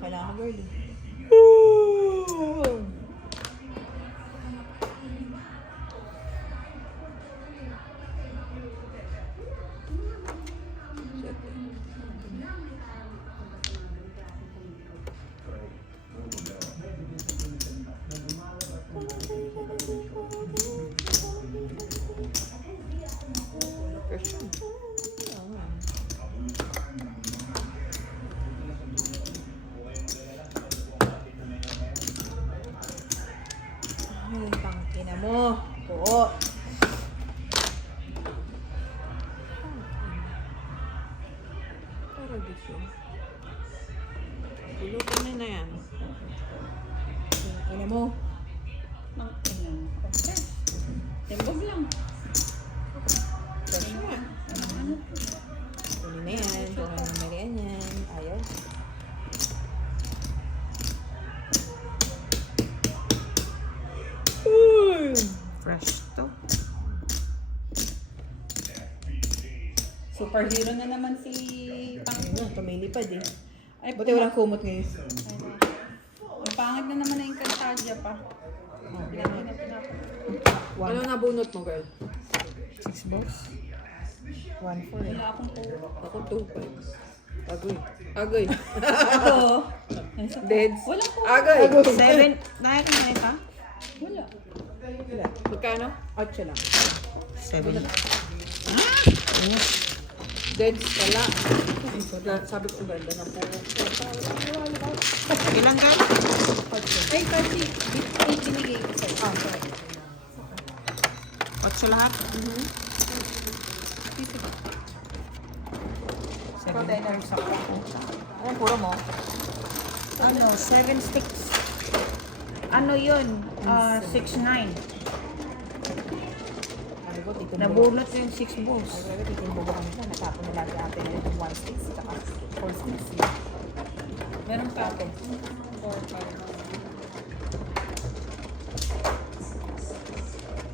kailangan ko, girl. Ay, tangina mo. Oo. Para gusto. Bulutin na yan. Tangina mo. Okay. Timbog lang. Fresh na. Huli na yan. Kung ano merian yan. Ayaw. Fresh to. Superhero na naman si Pang. Ayun, tumilipad eh. Ay, Buti walang kumot ngayon. Ang pangit na naman na yung Cantadia pa. Ano nabunot mo, girl? 6 balls. 1-4 eh. Wala akong po. Ako 2-5. Agoy. Agoy. Ako. Deads. Wala po. Agoy. 7. Nakakita ka? Wala. Wala. Magkano? 8 lang. 7. Deads wala. Sabi ko ganda ng puro. Ilan ka? Ay, kasi ay, binigay ko sa'yo. Ah, sorry. 8 lahat? Dito ba? 7 pairs ako. Ayan, puro mo. Ano, 7 sticks. Ano yun? 6-9. Sabi ko, titimbo. Nabulot yung 6 balls. Sabi ko, titimbo ko kami. Natapon na lagi natin na itong 1 sticks at 4 sticks. Meron pa ako. 4, 5.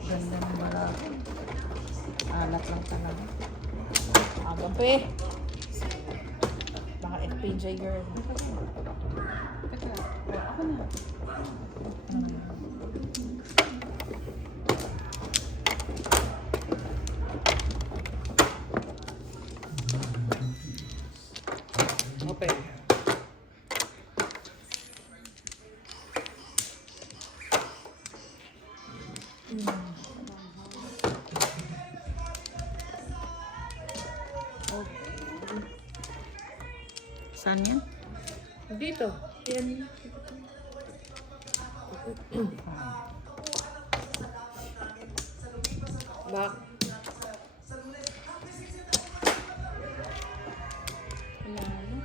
Ganda ng barako. Alat lang talaga. Agam pa eh. Baka FPJ girl. Teka, ako na. Okay. Saan yan? Dito. Yan. Bak. Wala na.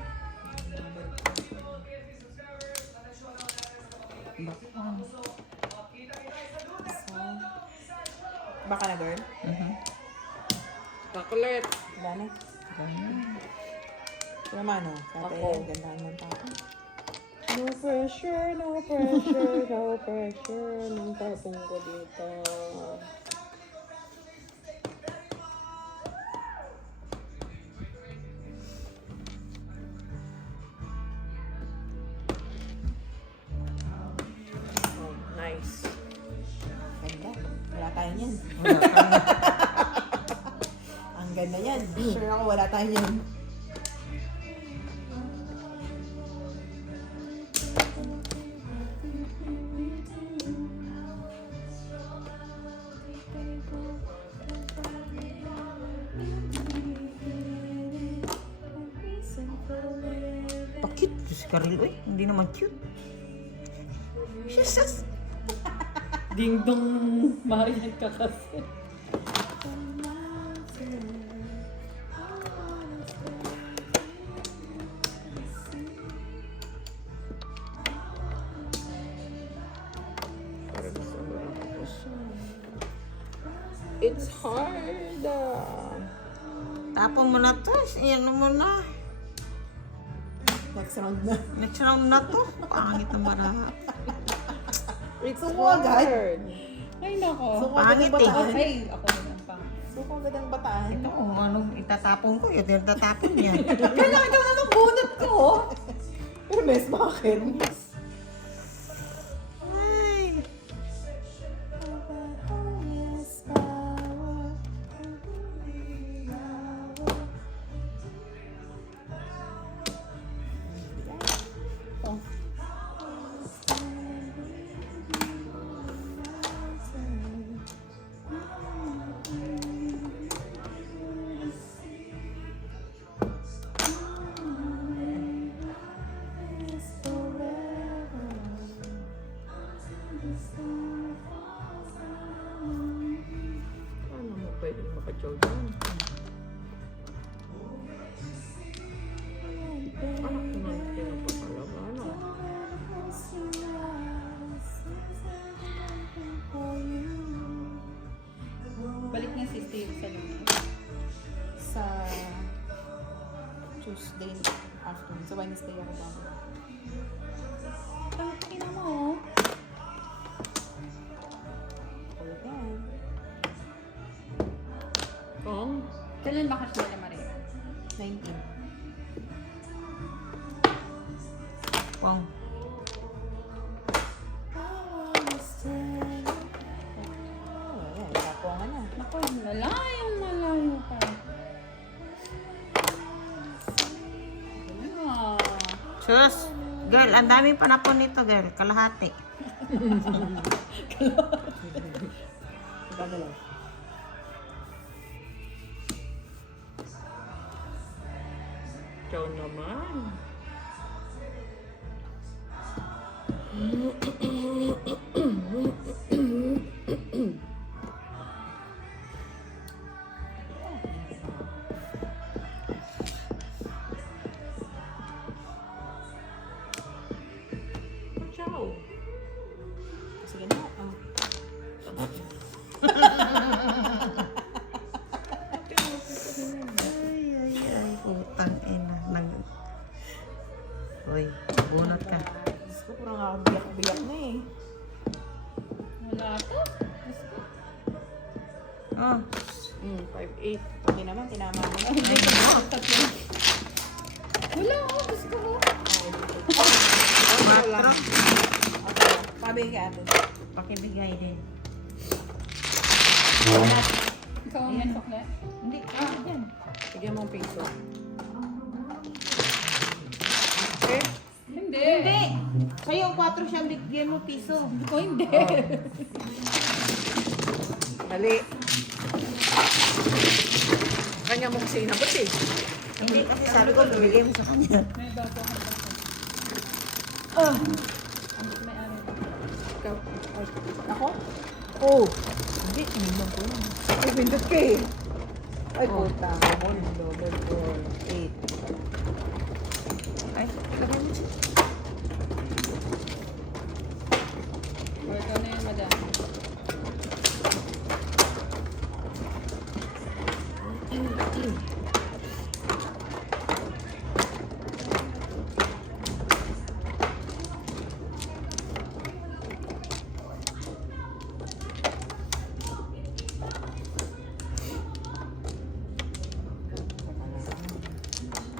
Baka na girl. Chocolate. Wala na. Ito naman o. Sabi, Ako. gandahan ng tao. No pressure, no pressure, no pressure. Nung tapong ko dito. Oh, nice. Ganda. Wala tayo niyan. Ang ganda yan. Sure ako wala tayo niyan. Pa-cute. Diyos Carl, uy. Hindi naman cute. Jesus. Ding dong, Marian ka kasi. It's hard. Tapon mo na to. Iyan mo na. Next round na. Next round na to. Pangit na barako. It's Suko agad. hard. Ay, nako. Suko agad ang Pangit eh. bataan. Ay, ako na lang pang. Suko agad ang bataan. Ito kung ano itatapon ko. Ito itatapon yan. Kailangan daw na ng bunot ko. Pero Miss, bakit? Ay. Oh. Ano mo pwedeng makachow dyan? Anak ko na pinapapalaga, ano? Balik na si Steve sa lunes. Sa Tuesday afternoon. Sa Wednesday ako babalik. Tingnan mo, oh. Ayan. Kong? Kailan bakasyon na Maria? 19. Pong. Wala ko nga na. Naku, malayo pa. Ah. Sus. Girl, ang daming panapon nito, girl. Kalahati. Gagalaw. Chow naman. Chow. Sige na. Oh. Ay, utang ina. Uy, bunot ka. Diyos ko, parang ako biyak-biyak na eh. Wala to. Diyos ko. Oh, 5'8". Okay naman, tinama mo na. Hindi ko na tatlo. Wala, oh. Diyos ko. 4. Okay. Sabi ka ate. Pakibigay din. Ikaw ang may sukle? Hindi, yan. Bigyan mo ang piso. Hindi. Hindi. Sa'yo, 4 siya, bigyan mo piso. Ko hindi. Dali. Kanya mong sinabot eh. Hindi, kasi sabi ko, bigay mo sa kanya. May bago ako. May ano. Ikaw. Ay, Ako? oh, Hindi, tinilang ko yun. ay, pindot ka eh. Ay, Oh. puta. Double, 4, 8. Ay, lagay mo siya. O, ikaw na yun, madam.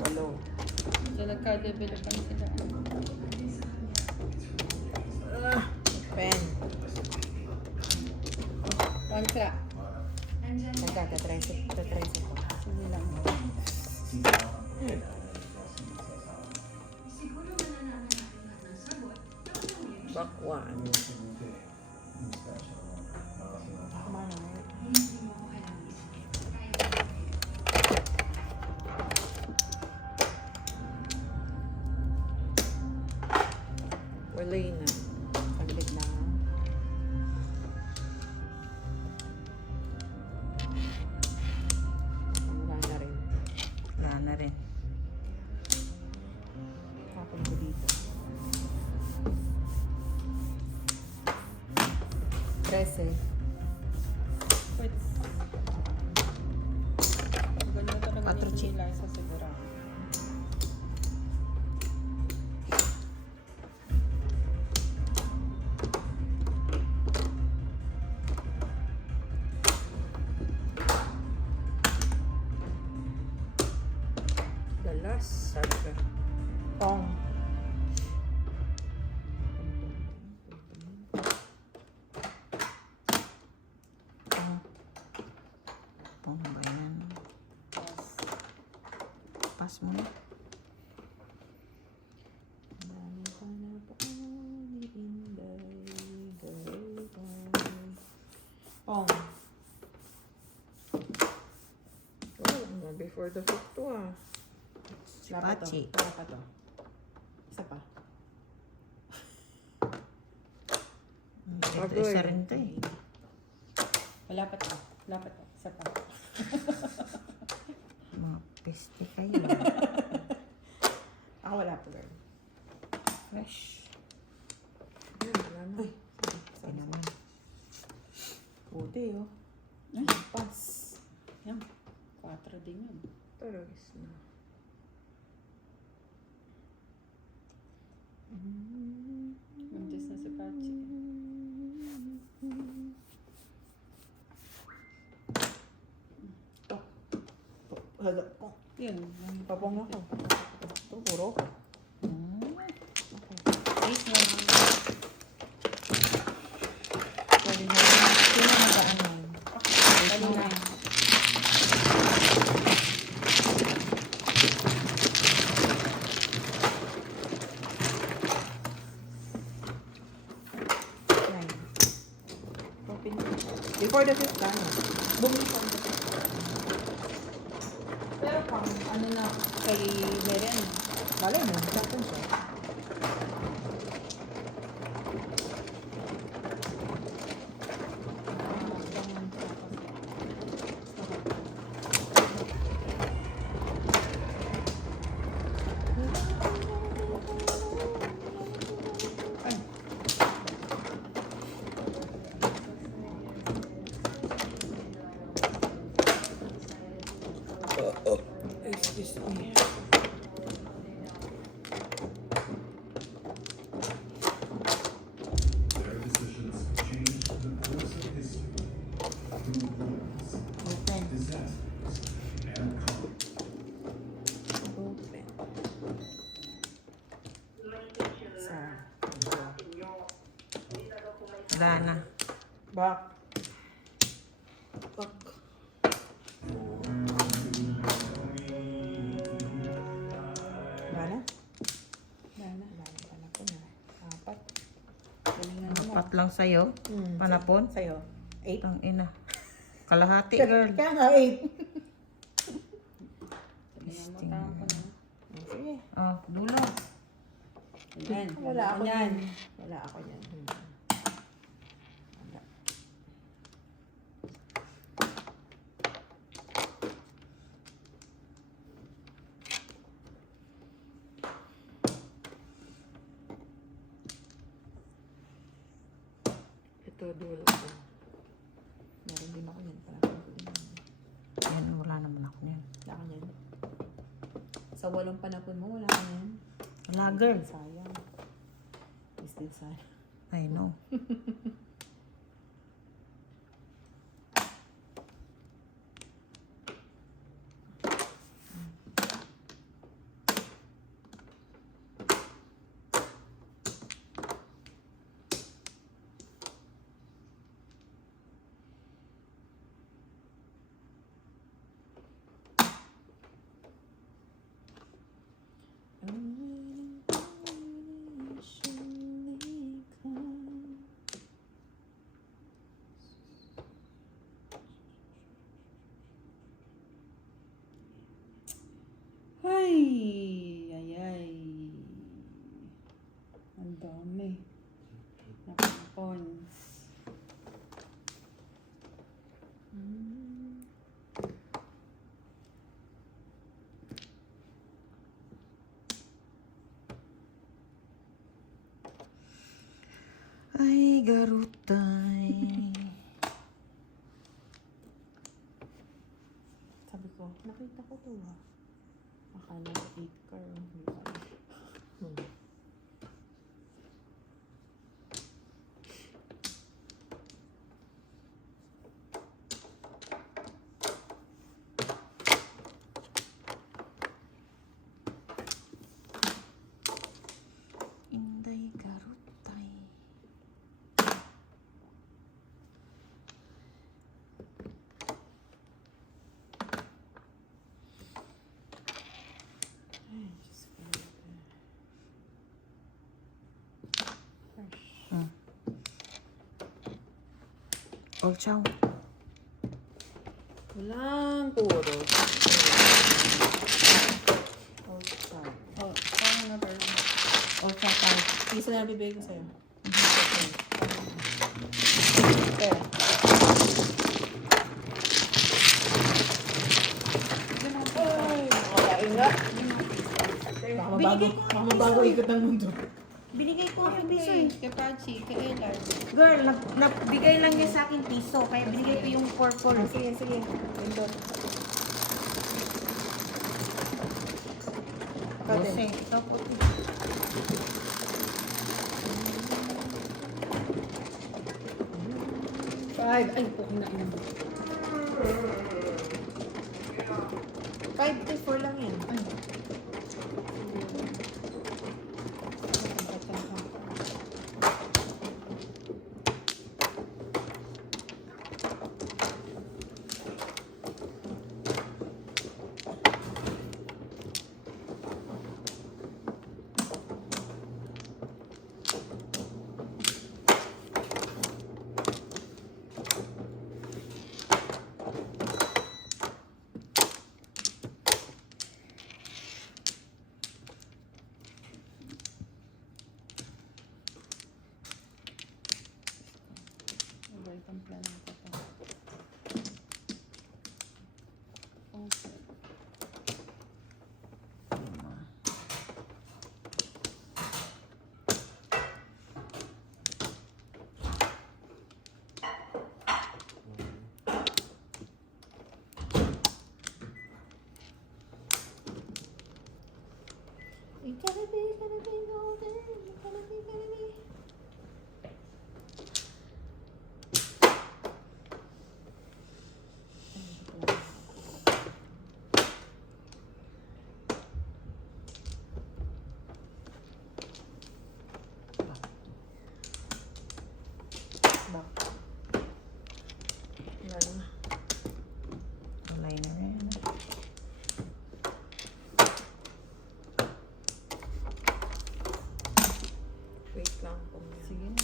Walo. So, nagka-developan sila. Pen. Kontra. Nagkaka-13 ko. Sige lang. Bakwan. Wala yun na. Saglit lang. Wala na rin. Wala na rin. Kapag ko dito. 13. Pwede. Ganda talaga Patro ni chip. Liza siguro. Dalas. Sabi ka. Pong. Pass mo na. Dami ka na po ni Inday. Oh. Oh, before the fifth to ah. Si Pachi. Wala pa to. Isa pa. Ito isa rin to eh. Wala pa to. Wala pa to. Isa pa. Mga peste kayo. Ako wala pa girl. Fresh. Wala na. Ay naman. Buti oh. Ay, Pass. yan. 4 din yun. Taragis na. Buntis na si Pachi. Haga ko. Yun. Papong ako. Ito, puro ko. Ace na lang. Pwede na. Sino nagaan yan? Kanina. Yan. Before the fifth ano? Bumili Pero pang ano na kay Beren. Malay mo, tapos siya. Excuse me. Their decisions changed the course of history through wars, disasters, and conflict. Open. Sa Wala na. back. Back. Wala na? Wala na. Wala na pala po na. Apat. Galingan mo. Apat lang sa'yo. Panapon. Sa'yo. 8. Ang ina. Kalahati girl. Kaya nga 8. Galingan mo. Tama ko na. Sige. Oh, dulo. Ayan. Wala ako Yan. yan. Wala ako yan. Wala. Ito, dulo ko. Meron din ako yan. Parang ko din yan. Yan, wala naman ako yan. Wala ka yan. Sa 8 panapon mo, wala ka yan. Wala girl. Sayang. Still sayang. I know. Ay, ay, ay. Ang dami. Napampons. Ay, garutay. Sabi ko, nakita ko to ha. Akala ko 8 car. Hindi pala. Inday garutay. All chow. Walang puro. Oh, paano na pero? All chow tayo. Piso na bibigay ko sa'yo. Okay. Ay, nakakain nga. Baka mabago ikot ng mundo. Binigay ko ang piso Okay, eh. kay Pachi, kay Elar. Girl, nagbigay lang niya sa akin piso. Kaya binigay ko yung purple. Sige, sige. Pindot. Kasi, ikaw po. Five. Ay, okay na ina. 5-4 lang yan. Ay. Itong plan ko to. Okay. It gotta be golden, it gotta be. Alay na yan. Wait lang po. Sige na.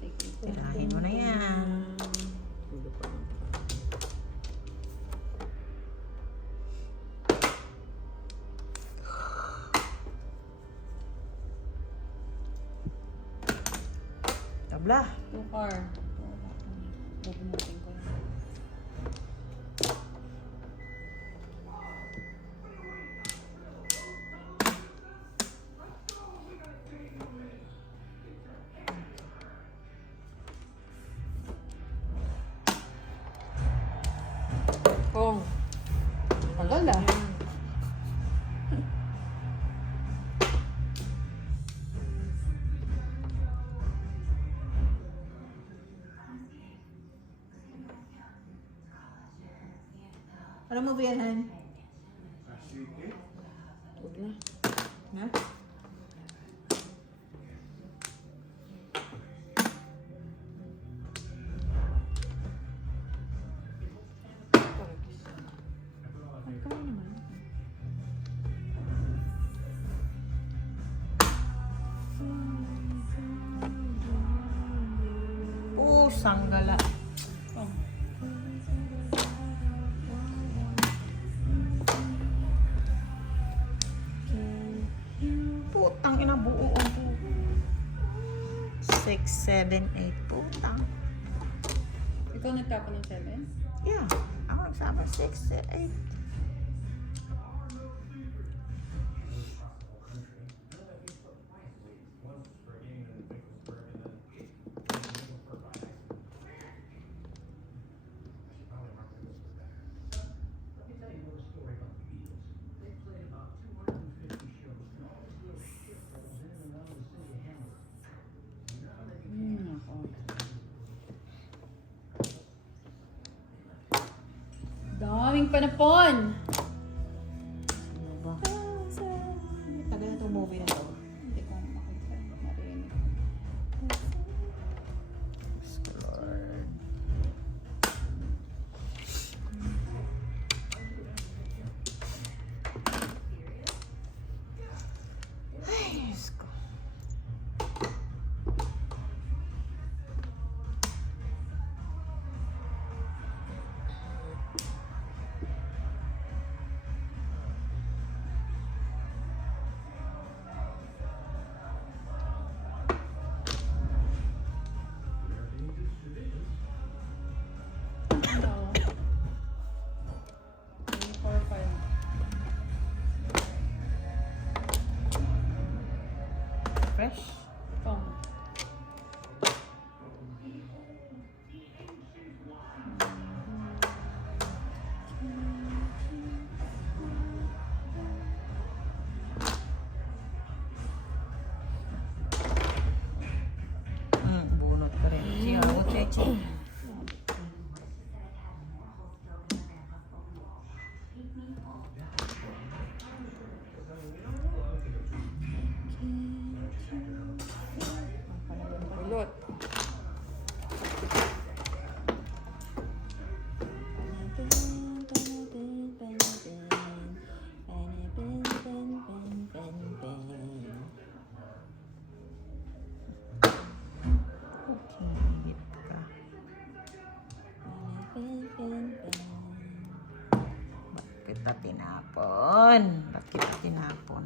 Take it. Tirahin mo na yan. Hindi pa. Tabla. Too far. Bubunutin ko lang. Kong. Tagal ah. Ano mo ba yan, Han? Huwag na. Na? Magkano naman? Sanggala. Oh. Putang ina, buo ang po. 6, 7, 8. Putang. Ikaw nagtapon ng 7? Yeah. Ako nagsama 6, 8. Daming panapon! Ano ba? Tagal na itong movie na to. Hindi ko makita. Marinig. Lord. Ay, Diyos ko. Pong. Bunot pa rin. Siya, ako, Cheche. Kulot. Higit ka. Ba't kita tinapon? Ba't kita tinapon?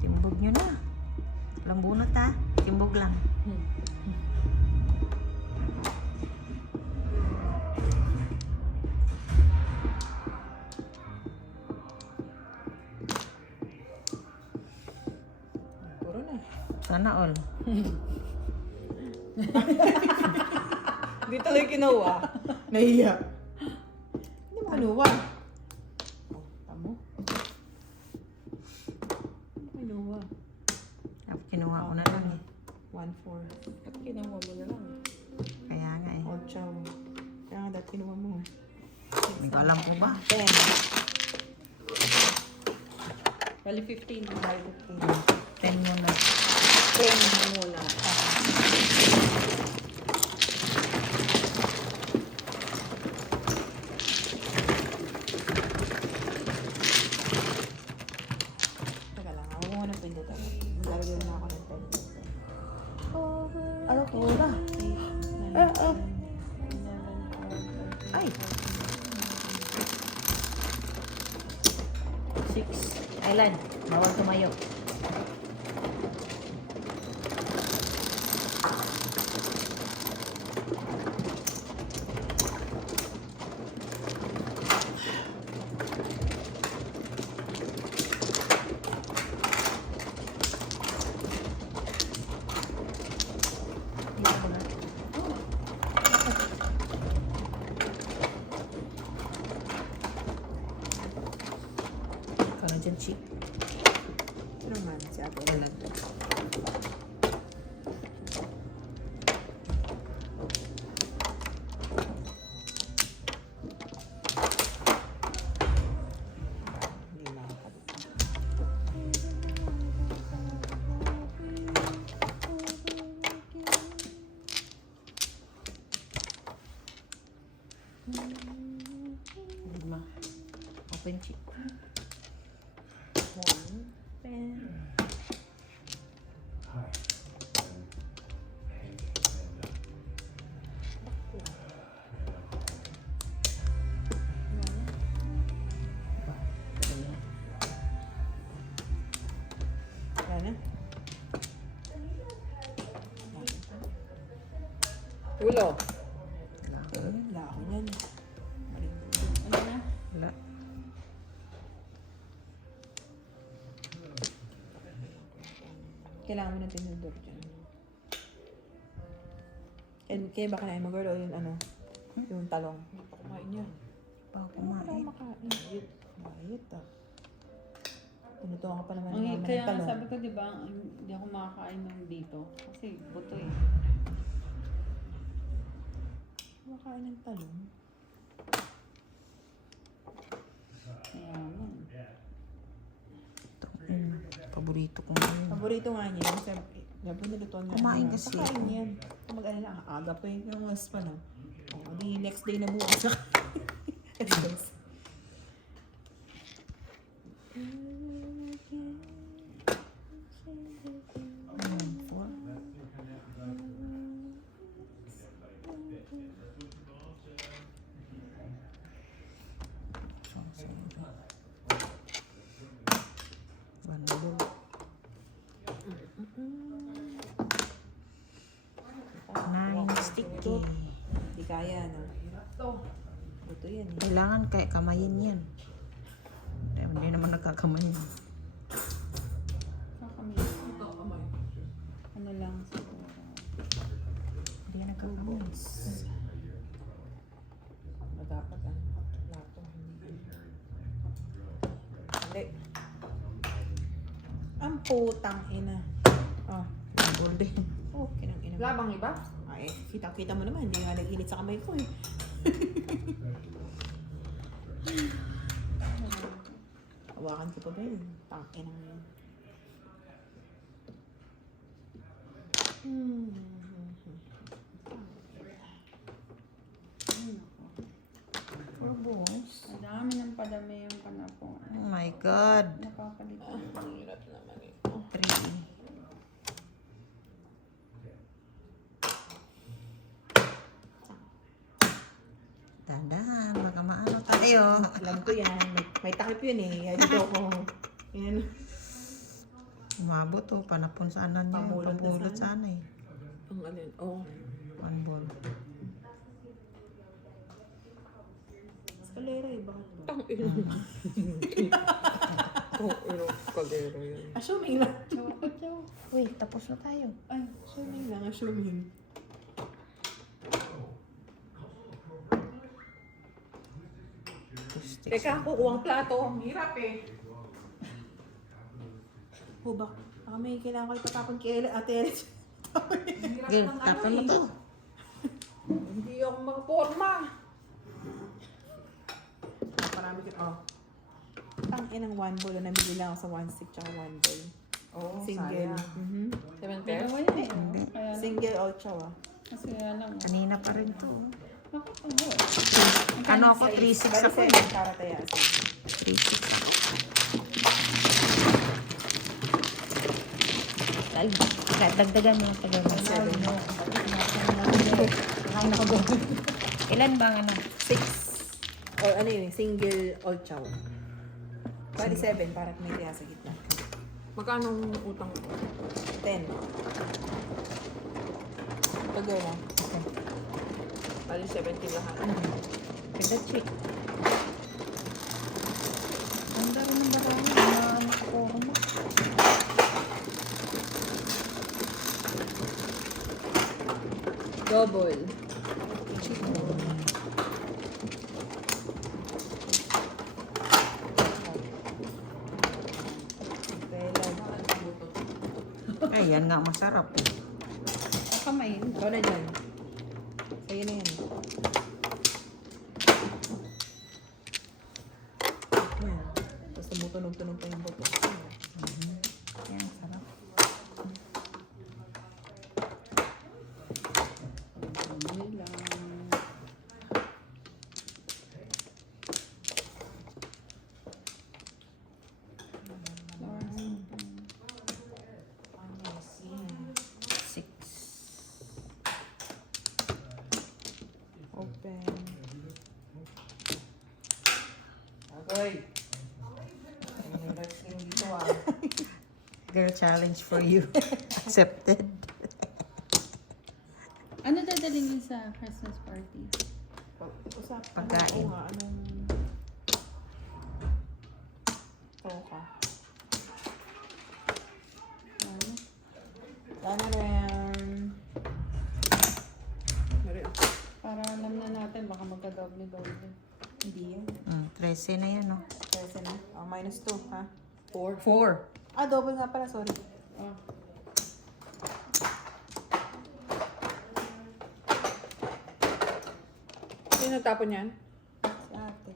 Timbog nyo na. Walang bunot ha. Timbog lang. Puro na. Sana all. Hindi tuloy kinuha. Nahiya. Hindi mo kinuha. Oh, tamo. Kinuha. Dapat kinuha ko na lang eh. 1-4. Ba't kinuha mo na lang? Kaya nga eh. 8. Kaya nga dapat kinuha mo. Hindi ko alam po ba? 10. Bali 15. 10 muna. 10 muna. Teka lang, ako muna pindutan. Maglalagay na ako ng 10. Ano ko na? Ay! 6. Island. Bawal tumayo. Ikaw na dyan, chick. Ano man, si ate. Island. Hindi makakabit. Lima. Open, chick. 1, 10. Hi. Wala na? Ulo. Wala ako yan. Ano na? Wala. Kailangan mo ng tinudor dyan. And kaya ba kanain mo girl o yung ano? Yung talong. Hindi pa kumain yan. Bago Ano ka kumain. makain? Bayit ah. Tinutuwa ka pa naman Ang, ng mama kaya ng nga talong. sabi ko, di ba, hindi ako makakain ng dito. Kasi buto eh. Makain ng talong. Kaya nga. Paborito ko ngayon. Paborito nga niya. Sabi, nilutuan nga. Kumain niya. kasi. Pakain yan. Kung mag-alala, aga pa yun. Yung mas pa na. O, di next day na bukas. Sige. Hindi kaya, no? Ito yan, eh. Kailangan kaya kamayin yan. Hindi naman nagkakamayin. Ano lang siguro. Hindi yan nagkakamayin. Dapat, lato. Hindi. Ang putang ina. Oh, Gold din. okay nang ina. Labang iba? Ay, kita mo naman, hindi nga nag-init sa kamay ko eh. Hawakan ko pa ba yun? Tangin ang yun. Puro buhos. Madami ng padami yung panapong. Oh my God. Nakakalito. Ang hirap naman ito. 3. Dahan, baka maano tayo. Alam ko yan. May takip yun eh. Yan dito ako. Yan. Umabot oh, panapon sana niya. Pamulot na Pamulot sana. sana eh. Ang ano yun? Oh. 1 ball. Escalera eh. Bakit ba? Ang ino. Ang ino. Kaldero yun. Assuming lang. Wait, tapos na tayo. Ay, assuming lang. Assuming. Teka, kukuha ang plato. Ang hirap eh. Hubak. Baka may kailangan ko ipatapon kay Ate Elis. Game, tapon mo to. Hindi ako makaporma. Marami ko. Oh. Tangin ng 1 ball. Nabili lang ako sa 1 stick tsaka 1 ball. Oh, Single. Mhm. 7 pairs? Hindi. Kaya lang. Single all chowa. Kasi alam mo. Kanina pa rin to. Ako, ano? Ano ako? 3-6 Bali ako. 7 para tayasin. 3-6. Ay, dagdagan mo. Tagal mo. 7. Ilan ba ang ano? 6. Or ano yun, single all chowa. Bali 7 para may taya sa gitna. Magkano ang utang ko? 10. Tagal lang. Bali 70 lahat. Ganda check. Ang dami ng barangay na nakapuro mo. Double. Ay, yan nga masarap. Kamay. Ikaw na dyan. Sa'yo na yan. Yan. Tapos tumutunog-tunog pa yung buto. Yan, sarap. Kamay lang. Open. Okay. May wrestling dito ah. Girl challenge for you. Accepted. Ano dadalhin niyo sa Christmas party? Usap. Pagkain. Oo nga, anong... Toka. Ano? Sana rin. Para alam na natin, baka magka-doble-doble. Hindi yan. 13 na yan, no? 13 na. Oh, minus 2, ha? 4. 4. Ah, double nga pala, sorry. Oh. Sino nagtapon yan? Si ate.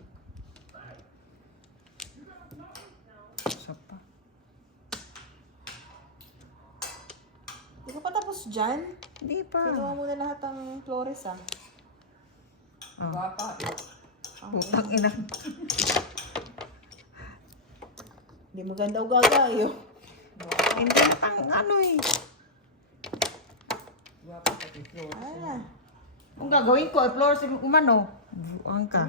Isa pa. Hindi ka pa tapos dyan? Hindi pa. Kinuha mo na lahat ng flores, ah. Oh. Baka. Putang ina. Hindi maganda o gagayo. Hindi na pang ano eh. Ah. Kung gagawin ko, i-floor si umano. Buang ka.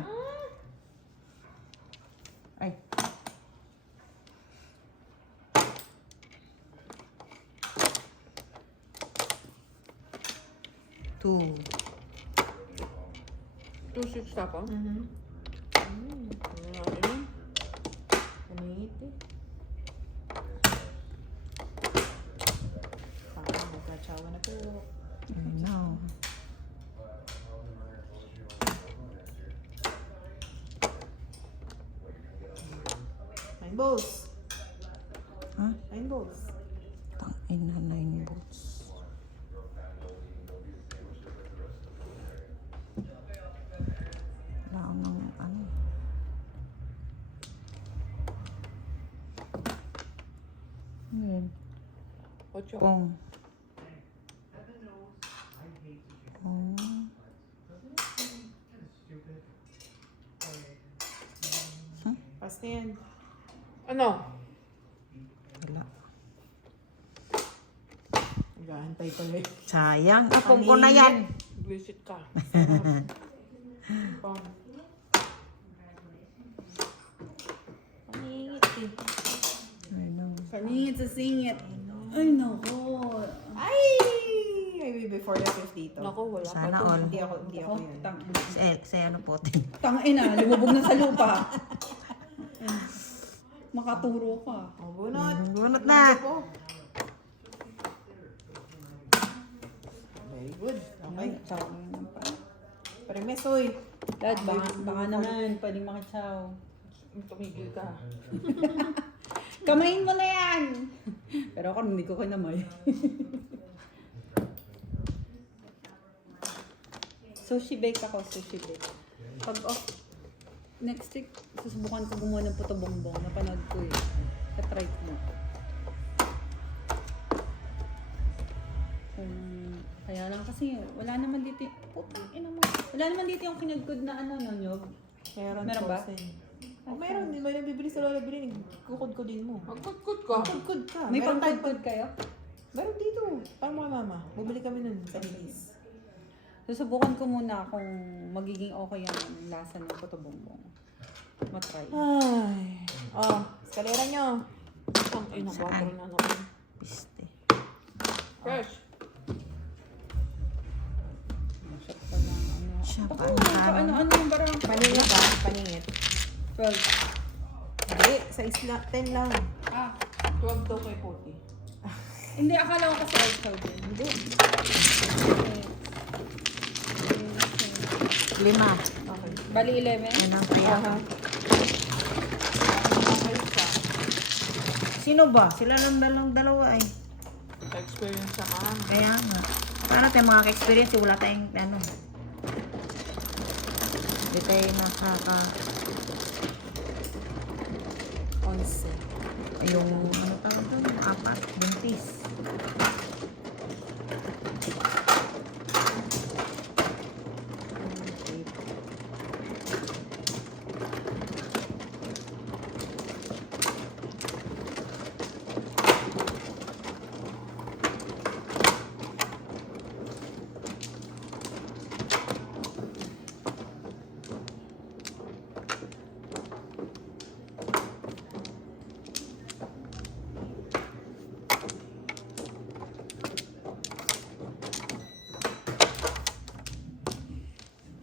Ay. Two. 2.6 tapos? Mhm. Ano natin? Paningit eh. Magkatsawa na po. I know. Nine balls. Ha? 9 balls. Tangina, 9 volts. Wala ako ng ano. Ayan. 8. Pong. Pong. Pass na yan. Ano? Wala. Naghahantay pala eh. Sayang. Apong ko na yan. Visit ka. Pong. Paningit eh. I know. Paningit sa singit. Ay, nako. Ay! Maybe before the 50 to. Naku, wala Sana pa to. all. Hindi ako yun. Si ano po, tin. Tangina, lumubog na sa lupa. Makaturo ka. Oh, bunot. Bunot na. Po. Very good. Okay. Ay, chow naman pa. Premesoy. Dad, baka naman, pwedeng makichow. Tumigil ka. Kamain mo na yan! Pero ako hindi ko kinamay. Sushi bake ako, sushi bake. Pag off, next week, susubukan ko gumawa ng puto bongbong. Napanood ko eh. Katry ko mo. Kaya lang kasi, wala naman dito wala naman dito yung kinagkod na ano, nyog. Meron ba? Oh, meron. Di ba nabibili sa Lola Bili? Kukod-kodin mo. Magkut-kut ka. Kukod ka. May Meron tayo- pangkudkod kayo? Meron dito. Para mga mama. Bumili kami nun sa Lilis. Susubukan ko muna kung magiging okay ang lasa ng puto bongbong. Matry. Ay. Oh, eskalera nyo. Ang ina, water na naman. Piste. Fresh. Shot pa ng ano. Siya pa. Ano yung barang? Paningit ha. Paningit. 12. Hindi. Sa isla. 10 lang. Ah, 12 daw kay Poti. hindi, akala ko kasi outside din. Hindi. Lima. Okay. Bali 11. Yan ang kaya. Aha. Sino ba? Sila lang dalawa ay. Experience sa man. Kaya nga. Para tayong mga ka-experience, wala tayong ano. Hindi tayo nakaka... 11. Yung ano tawag doon? 4. Buntis.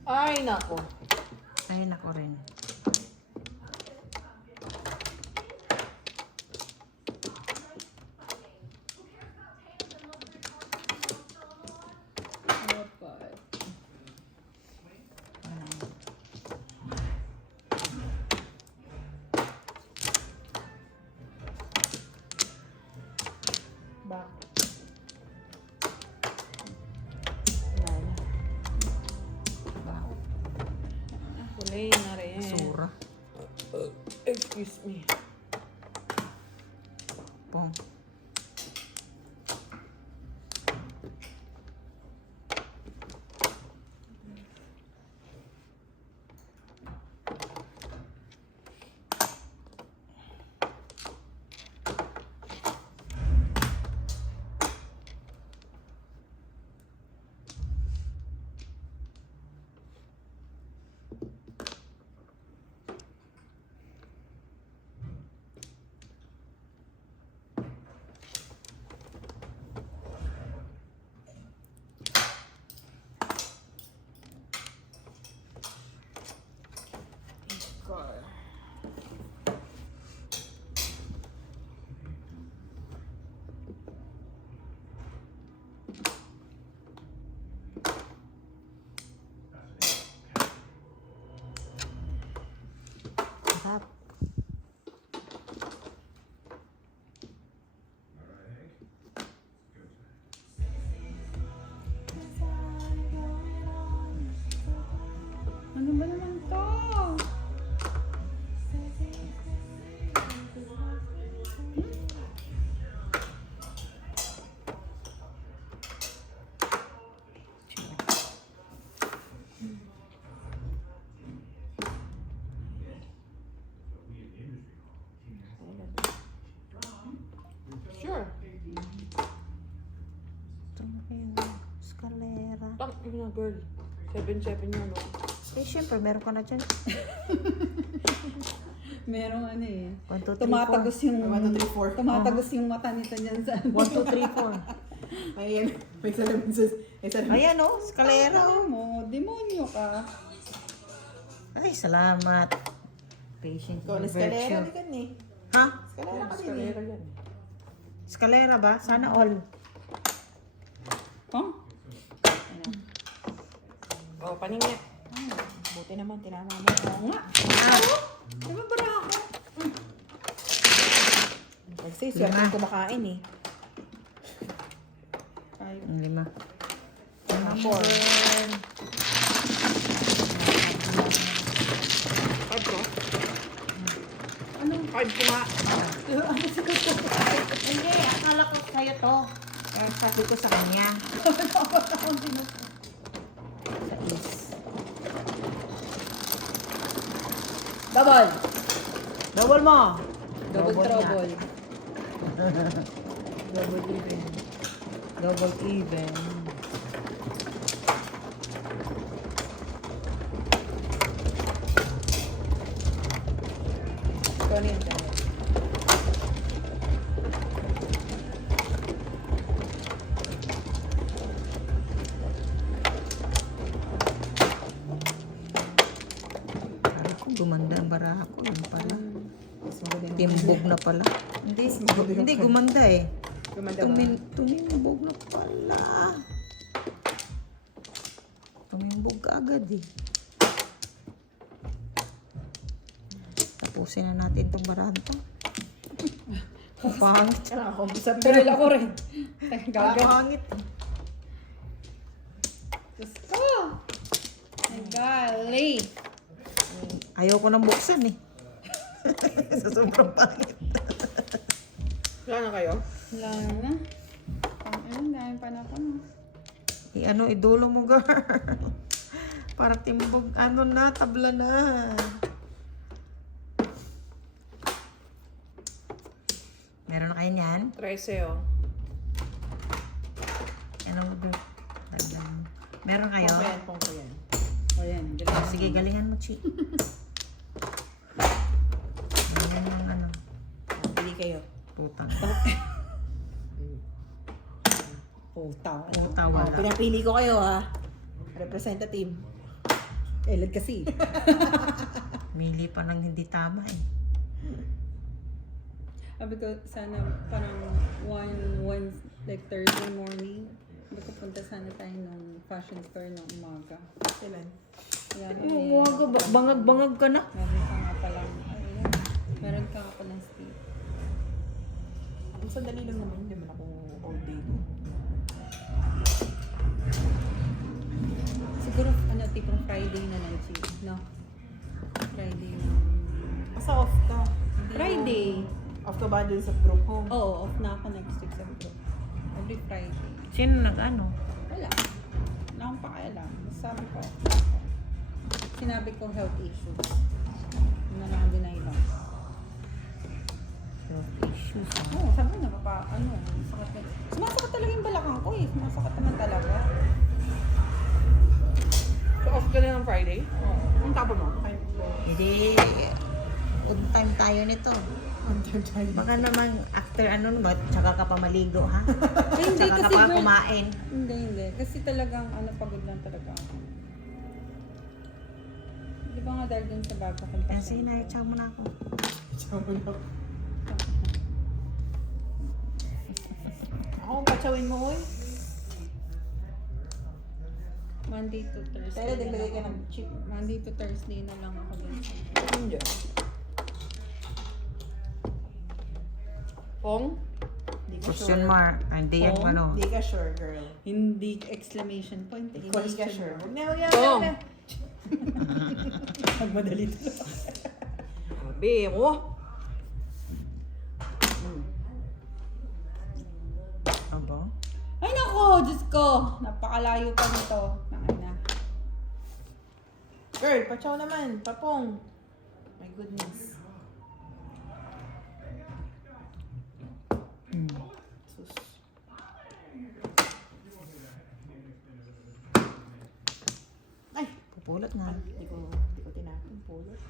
Ay, nako. Ay, nako rin. Back. Wala na. Wow. Kulay na rin. Sura. Excuse me. Pong. Sure. Ito na kayo. Escalera. Tang, ina girl. 7-7 yun, no? Eh, syempre, meron ka na dyan. Merong ano eh. 1, 2, 3, 4. Tumatagos yung... 1, 2, 3, 4. Tumatagos yung mata nito niyan sa... 1, 2, 3, 4. Ayan, may salamin sa... May salamin. Ayan o, escalera o. Ano mo, demonyo ka. Ay, salamat. Patient Ikaw na in escalera, virtue. di ka ni. Ha? Escalera ka din eh. Escalera yan. Escalera ba? Sana all. Huh? Oh, paningi. Buti naman, tinama mo. Oo nga. Ah, Di ba bara ako? Kasi siya Lima. kumakain eh. 5. 5. 4. 5 ko? Anong 5 ko nga. Hindi, akala ko sa'yo to. Kaya sabi ko sa kanya. Sa is. double? Double mo. Double niya. trouble. Double even. Double even. Ito na yun. Sabi ko, gumanda ang baraha ko. Yun pala. Mas maganda yung... Timbog na pala. Hindi, gumanda eh. Gumanda ba? Tumimbog na pala. Tumimbog ka agad eh. Tapusin na natin itong barahan to. Pangit. Kailangan ako. Bisa Pero ako rin. Gagal. Pangit. Diyos ko. Ay, gali. Ayaw ko nang buksan eh. Sa sobrang pangit. Wala na kayo? Wala na. Ang dahil pa na ako. I-ano, idulo mo girl. Para timbog, ano na, tabla na. Meron na kayo niyan? 13, oh. Ano mo girl? Dagdag. Meron kayo? Pong ko yan. O yan. Oh, sige, galingan mo, Chi. Galingan mo ng ano, Bili kayo. putang. Putaw. Puta, Oh, wala. pinapili ko kayo ha. Representative. Elad kasi. Mili pa ng hindi tama eh. Sabi ko, sana parang like Thursday morning. Sabi ko, punta sana tayo ng fashion store ng umaga. Kailan? Wala na Bangag-bangag ka na. Meron ka nga palang, ayun. Meron ka nga palang steak. Ang sandali lang naman, hindi man ako all day. Siguro, tipong Friday na lang, Chi. No? Friday na. Basta off ka. Hindi Friday. Off ka ba dun sa group home? Oo, off na ako next week sa group. Every Friday. Sino nag-ano? Wala. Wala akong pakialam. Sabi ko, sinabi ko health issues. Yun na lang ang deny lang. Health issues. Oo, sabi ko sakit na. Sumasakit talaga yung balakang ko eh. Sumasakit naman talaga. So, off ka na ng Friday? Oo. Ang tapon mo? Hindi. Good time tayo nito. Baka naman after ano naman, tsaka ka pa maligo ha? Hindi Tsaka ka kasi pa girl- kumain. Hindi. Kasi talagang pagod lang talaga ako. Di ba nga dahil dun sa bago kong Kasi na-chow mo na ako. Ako ang patsawin mo, oy. Monday to Thursday. Pero na nagbigay ka lang ng ako. chip. Monday to Thursday na lang ako dun. Hindi. Pong? Hindi ka Question sure. mark. Hindi yan Oh, ano. Hindi ka sure, girl. Hindi exclamation point. Hindi ka Question sure. mark. Huwag na, huwag na, Tom. huwag na. Magmadali to. Sabi ko. Aba? Ay nako, Diyos ko. Napakalayo pa nito. Nakina. Girl, patsaw naman. Papong. My goodness. Pulot na. Hindi ko tinapin. Pulot.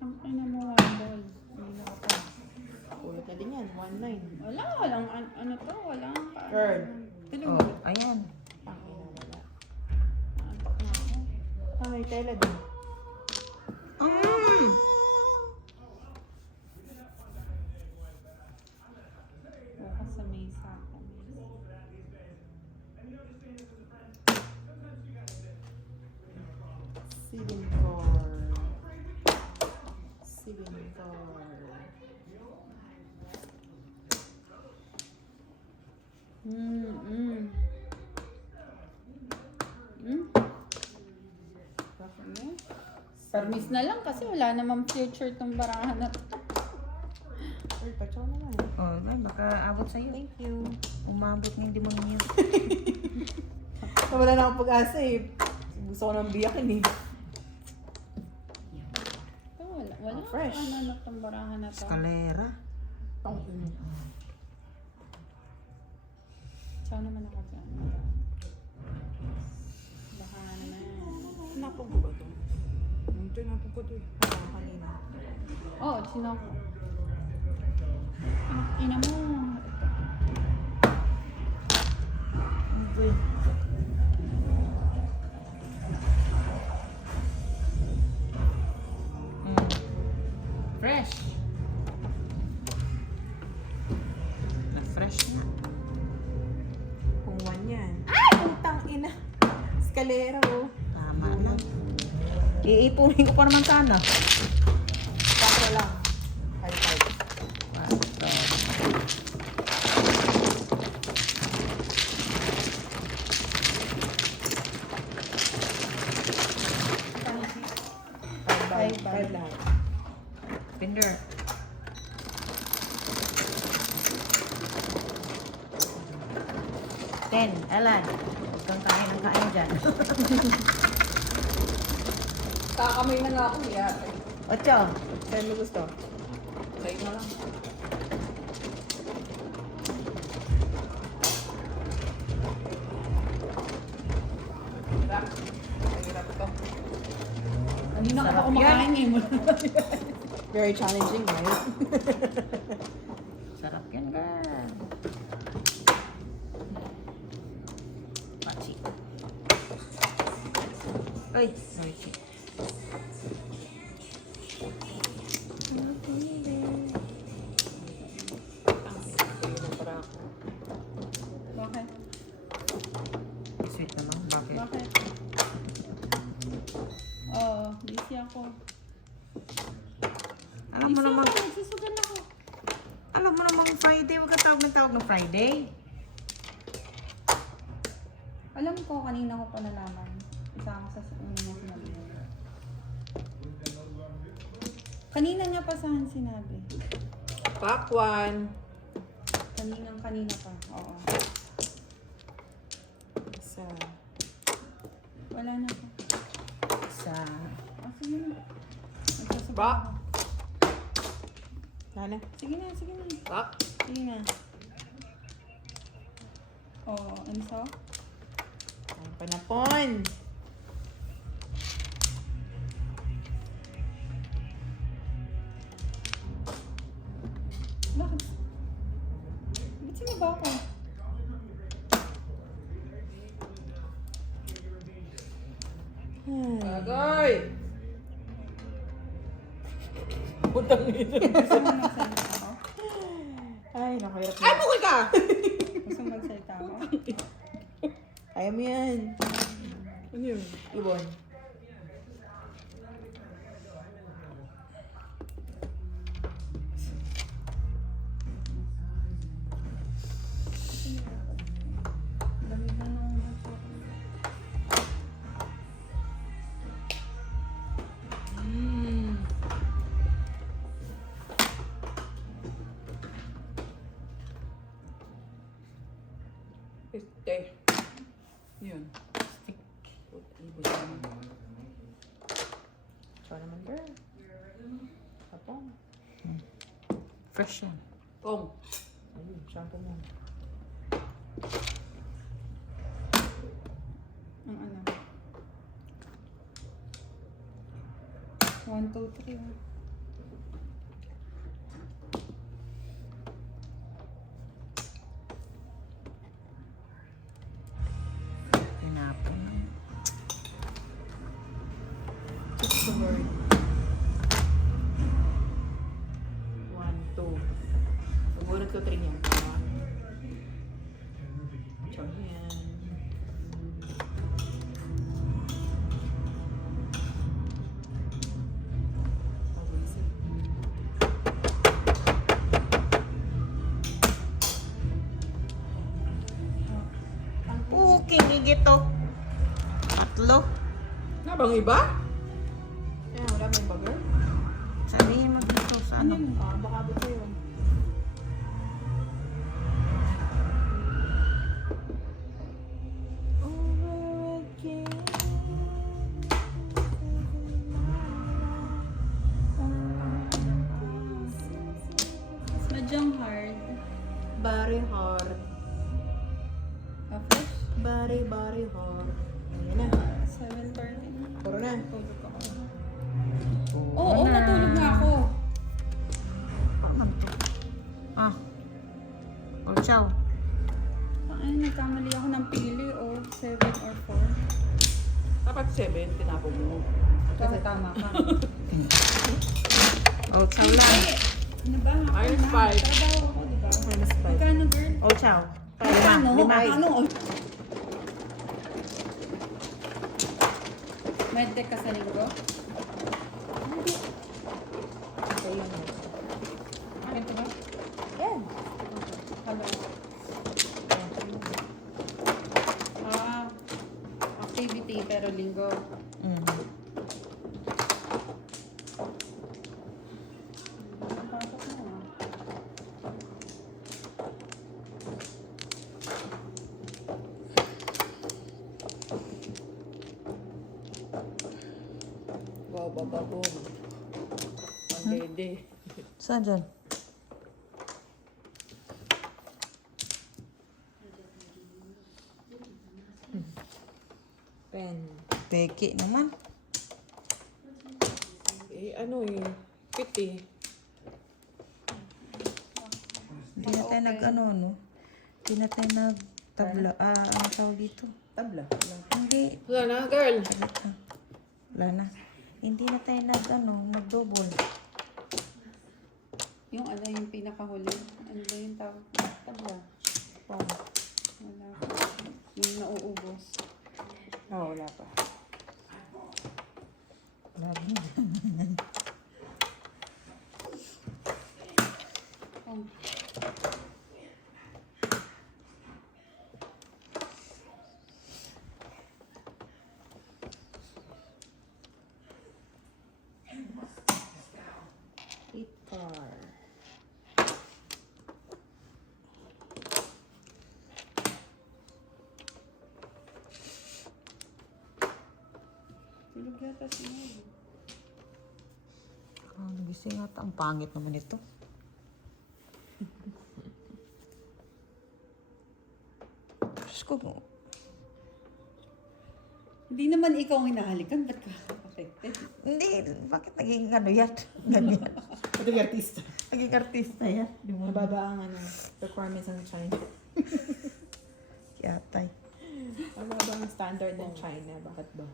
Ang ina mo, Wandol. Hindi na ako. Pulot na din yan. 1-9. Walang, ano to, walang Third. Oh, ayan. Pangina wala. Antok na ako. Ay, tela din. Bukas sa mesa ako. Silintor. Permis na lang kasi wala namang future tong barahan na to. Third, pachaw naman. Oh, baka abot sa'yo. Thank you. Umabot ng demonyo. Wala na akong pag-asa eh. Gusto ko nang biyakin eh. Ito, wala Fresh. ano tong barahan na to. Eskalera. Saan naman ako dyan? Baka naman. Napag ko ba ito? Ito napag ko ito eh. Kanina. Oo, sino ako? Ina mo. Fresh. Na-fresh na. Kung 1 yan. Ay! Putang ina. Eskalera oh. Tama na. Iipunin ko pa naman sana. 4 lang. 5-5. Five lahat. Finger. Ten. Alan. Huwag kang kain ng kain dyan. Kakamay na nga ako niya. 8. Saan mo gusto? Sa'yo na lang. Hirap. Hirap ito. Kanina ka pa Sarap kumakain eh. Very challenging, right? Sarap yan, girl. Pachi. Ay, sorry, chi. Bakit? Sweet naman. Bakit? Bakit? Oo, busy ako. Alam mo Busy namang, ako, nagsusugan ako. alam mo namang Friday. Huwag ka tawag ng Friday. Alam ko, kanina ko pa nalaman. Isa ako sa una niya sinabi. Kanina niya pa saan sinabi. Pack 1. Kanina pa. Oo. Isa. Wala na pa. Sa... Sige na. Nagsusugan Ba? ako. Nana. Sige na, sige na. Pack. Sige na. Oo, ano so? Ang panapon. Bakit? Ba't sinaba ako? Agay! Putang ina. Gusto mo magsalita ako? Ay, nakahirap na. Ay, bukol ka! Gusto mo magsalita ako? Kaya mo yan. Ano yun? Ibon. Damihan ng gusto. Este. Yun. Ibon naman. Tsaka naman, girl. Kapong. Fresh yan. Pong. Ayun, shampoo mo. 1, 2, 3. Tinapon na. Choose the word. 1, 2. Sumunod ko 3 niya. Chow yan. Kinigit to. Tatlo. Na bang iba? Yan, wala may bagger. Sabihin mo dito sa ano. Baka ba sa'yo? Madyang hard. Very hard. Fresh? Very hard. Ayan na. 7:30. Puro na. Tulog ako. Oo Oo, natulog na ako. Paano to? Ah. Oh, chow. Ay, nagkamali ako ng pili o 7 or 4. Dapat 7, tinapon mo. Kasi tama ka. Oh, chow lang. Ano ba? Minus Ako na. 5. Trabaho ako, diba? Minus 5. Magkano, girl? Oh, chow. Magkano? Lima. Ano? Medtech ka sa linggo? Ito ba? Yan. Hello. Activity pero linggo. Mm. Ang pasok mo ah. Wow, boom. Ang dede. Saan dyan? Pen. Peki naman. Piti. Hindi na tayo nag-ano, no? Hindi na tayo nag-tabla. Ano tawag dito? Tabla. Hindi. Wala na, girl. Wala na. Hindi na tayo nag-double. Yung ano, yung pinakahuli. Ano ba yung tawag? Tabla. Wala pa. Yung nauubos. Wala pa. Oh. Itar. Tulog yata si Mel. Nagising ata. Ang pangit naman ito. Diyos ko. Hindi naman ikaw ang hinahalikan. Ba't ka affected? Hindi. Bakit naging ano yan? Ganyan. Ito yung artista. Naging artista yan. Di mo Mababa ang requirements ng China. Yatay. Mababa ang standard ng China. Bakit ba?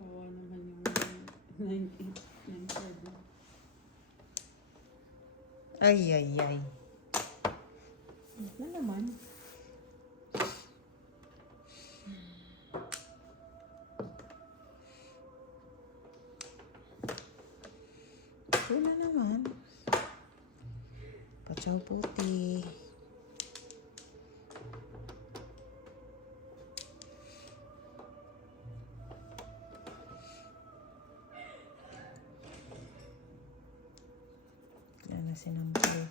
Oo naman yung 9-8, 9-7. Ay. Ano naman? Ito na naman. Pachaw puti. Yan na sinampay.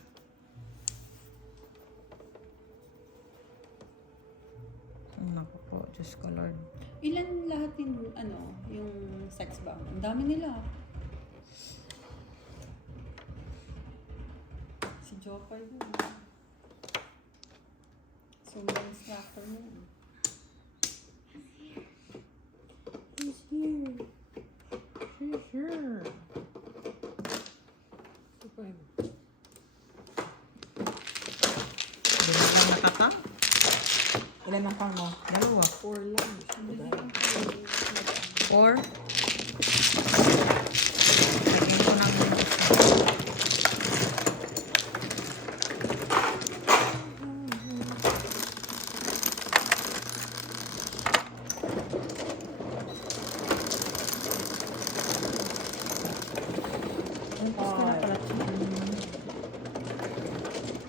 Naku po, Diyos ko Lord. Ilan lahat yung ano, yung sex bomb? Ang dami nila. Si Joker yun. Zumba instructor mo. She's here. She's here. Okay. Hindi na lang nakaka. Ilan ang pang mo? Dalawa. 4 lang. 4. Lagyan ko ng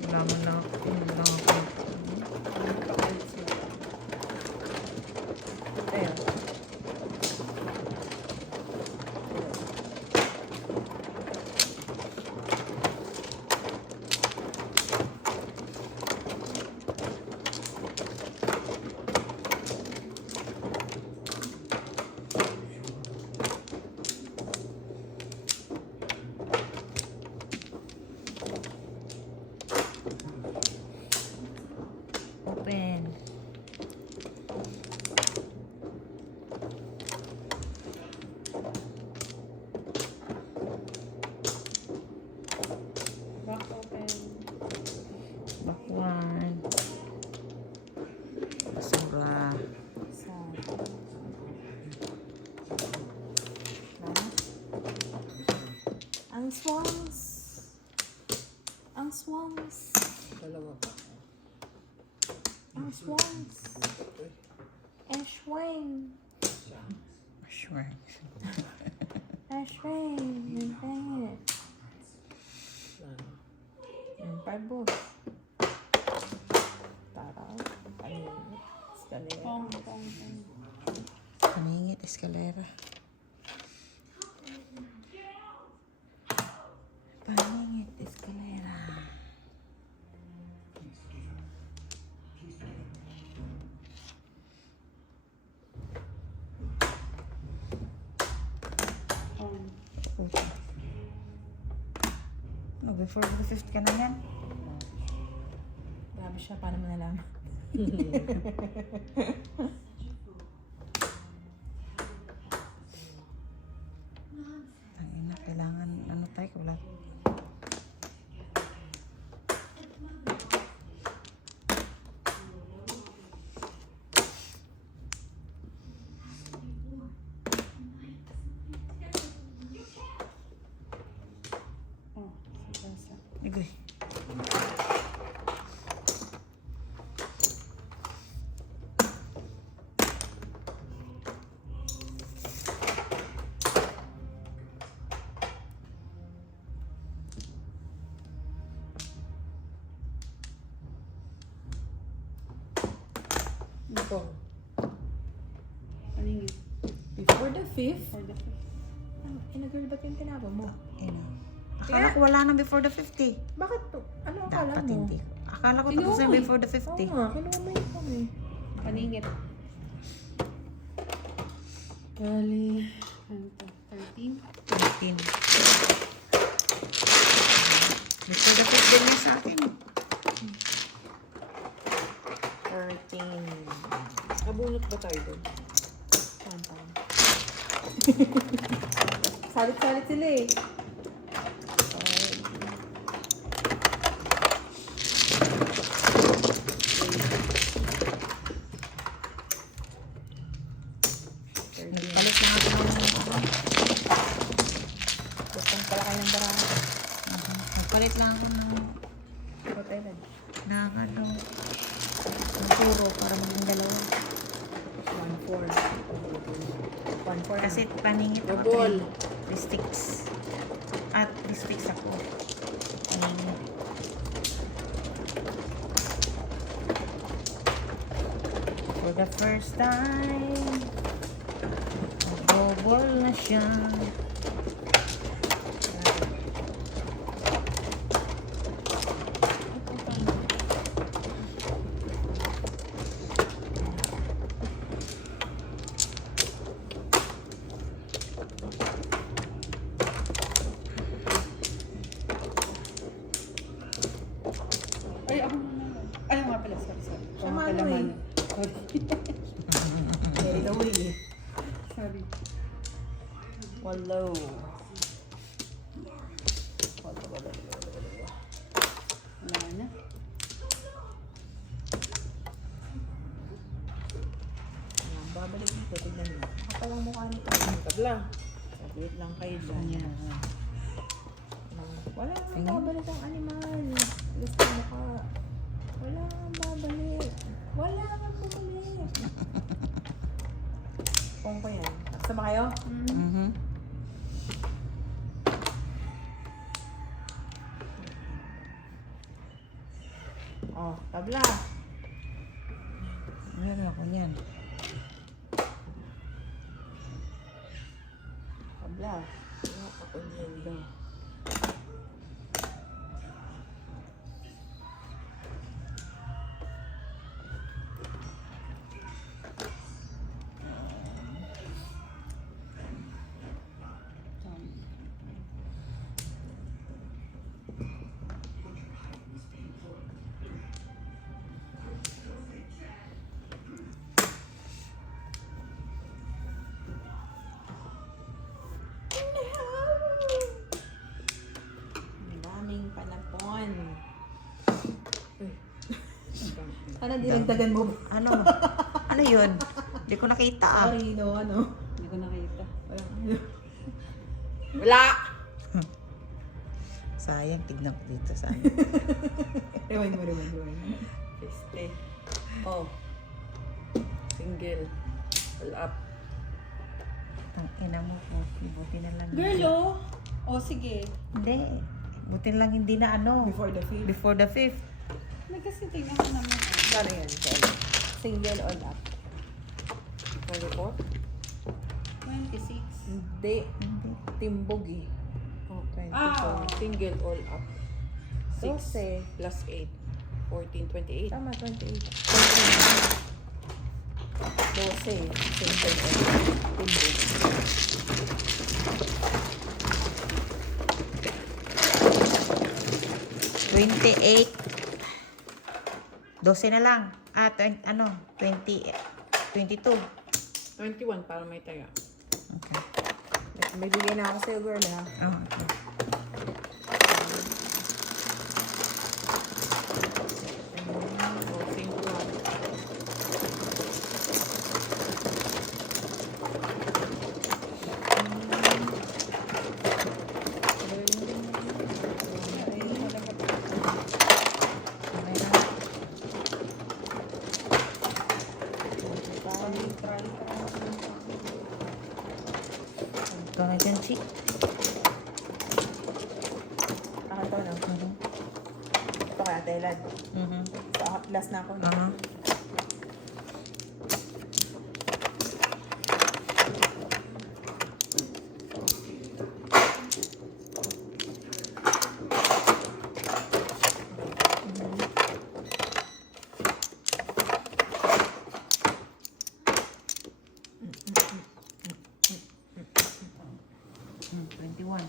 wala mo na ako. Wala ako. Ayun. Open. Back open. Bakwan. Basura. Isa. Ang swans. Ang swans. Dalawa pa. Ang swans. Ashwang. Sure. Ashwang. Yung pangit. Yung parbos. Taraw. Kanina. Kanina. Pong, pong, pong. Kaningit, eskalera. Paningit, eskalera. Pong. No, before the 5th ka na yan. Grabe siya. Paano mo nalaman? Tangina, kailangan, ano tayo, wala. Oh, sa Igoy. Ito. Paningin. Before the 5th? For the fifth. Girl, ba't yung tinapon mo? Ino. Akala ko wala nang before the 50. Bakit to? Ano akala Dapat mo? hindi. Akala ko Kinuha tapos na mo eh. before the Oo 50. nga, kinuha mo yun kami. Paningit. Bali. Ano to? 13? 13. Before the 5th din yan sa akin. 13. Nabunot ba tayo doon? Pam-pam. Salit-salit sila eh. Nagpalit na ako ng Gustong pala kayo ng barang. nagpalit lang ako Hotel. ng ano ng puro para maging dalawa. 1-4. 1-4 Kasi paningit ako. Double. 3 sticks. At 3 sticks ako. Paningit. For the first time, double na siya. Ay, ako muna. Ay, nga pala. Sorry, sorry. Siya mano eh. Carried away eh. Sorry. Walo. Wala na. Babalik dito, tignan mo. Kapal ang mukha nito. Tabla. Saglit lang kayo dyan. Wala nang babalik ang animal. Gusto mo ka. Wala nang babalik. Wala nang babalik. Kung ko yan. Sama kayo? Mm-hmm. Oh, tabla. Meron ako niyan. Tabla. Wala ako niyan daw. Ang daming panapon. Ano, dinagdagan mo? Ano? Ano yun? Hindi ko nakita ah. Sorry, no, ano? Hindi ko nakita. Wala! Sayang, tignan ko dito sana. Rewind mo. Piste. Oh. Single. All up. Ang ina mo po. Buti na lang. Girl, oh! Oh, sige. Hindi. Buti na lang hindi na ano. Before the fifth. Before the 5th. Kasi tingnan ko naman. Kano yan? Single all up. 24? 26. Hindi. Timbog eh. Oh, 24. Ah. Single all up. 6 12. plus 8. 14, 28. Tama, 28. 12. Single all up. Timbog. $28. 12 na lang. Ah, 22. 21 para may taya. Okay. May bigay na ako sa'yo, girl, ha? Oh, okay. Okay na. Ito na dyan, Chi. Ako to, no? Ito kaya, Thailand. Mhm. So, last na ako. No? Aha. Mm, 21.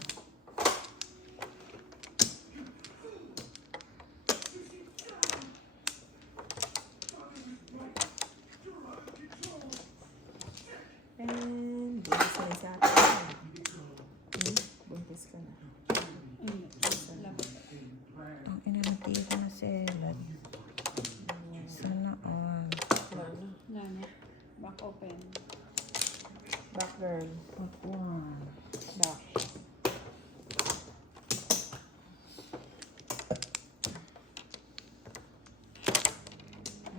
And, buntis ka na sa akin. Buntis ka na. Ang ina, natiyo ko na selat. Sana all. Wala na. Wala na. Back open. Back, girl. Put one. Back.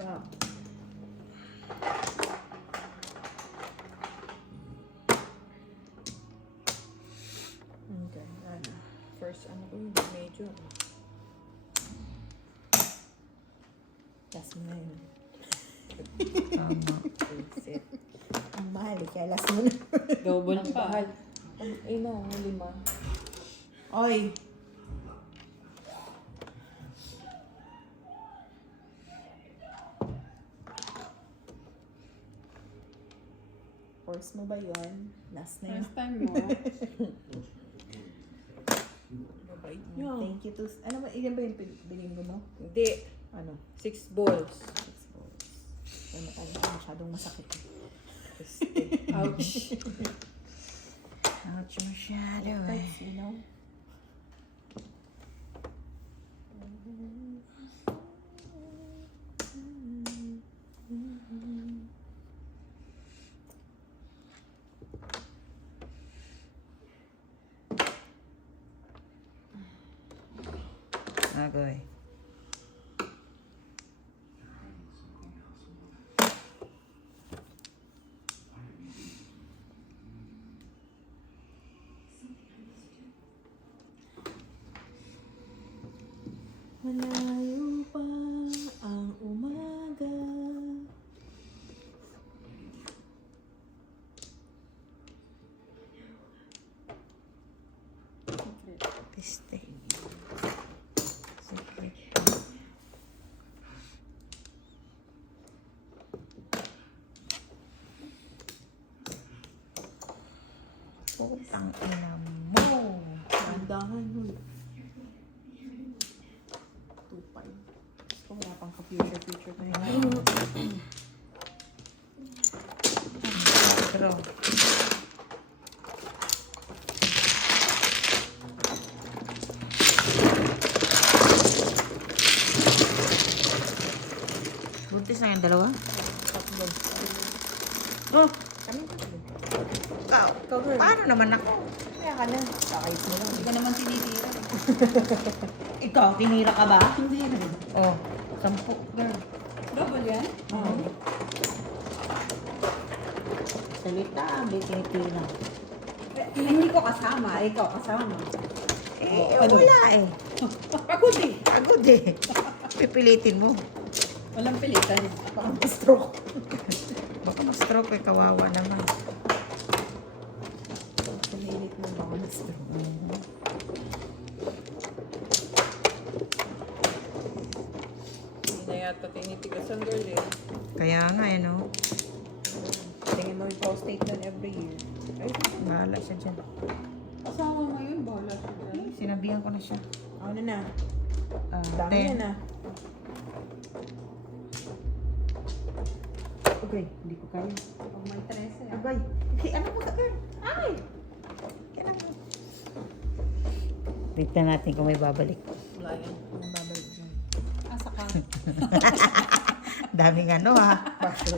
Back. Okay, ano. First, ano ko yun? Major. Last mo na yun. Tama. Set. Ang mahal eh, kaya last mo na. Double Ano ang pa? bahal. Ay, no, 5. Oy! Force mo ba yun? Last na yun. First time mo. Mabait niyo. Thank you to... Ano ba? Ilan ba yung bilhin ko mo? Hindi. Ano? 6 balls. 6 balls. masyadong masakit. Ouch. Ouch, masyado eh. Hurts, you know? Agoy. Malayo pa ang umaga. Piste. Secret. Putang ina mo. Randangan nun. 2.5. Gusto wala pang ka-future na yun. Draw. Buntis na yung dalawa? Tatlo. Oh, Kami tatlo. ikaw. Paano naman ako? Kaya ka na. Kakayos mo lang. Hindi ka naman tinitira. Ikaw, tinira ka ba? Hindi rin. Oh, 10, girl. Double yan? Oo. Salita, may tinitira. Hindi ko kasama. Ikaw kasama. Eh, ano? wala eh. Pagod eh. Pagod eh. Pipilitin mo. Walang pilitan. Baka ma-stroke. Baka ma-stroke eh, kawawa naman. Pinilit mo baka ma-stroke. Hindi na yata tinitigasan girl eh. Kaya nga eh, no? Tingin mo yung prostate nun every year. Ay, Bahala siya dyan. Kasama mo yun. Bahala siya dyan. Sinabihan ko na siya. ano na? Ah, Dami 10. na. Okay, hindi ko kaya. Pag may 13. Agay. Hey, ano mo ka, girl? Ay! Kailan mo? Tignan natin kung may babalik. Wala yan. Anong babalik dyan? Asa ka. Daming ano ha.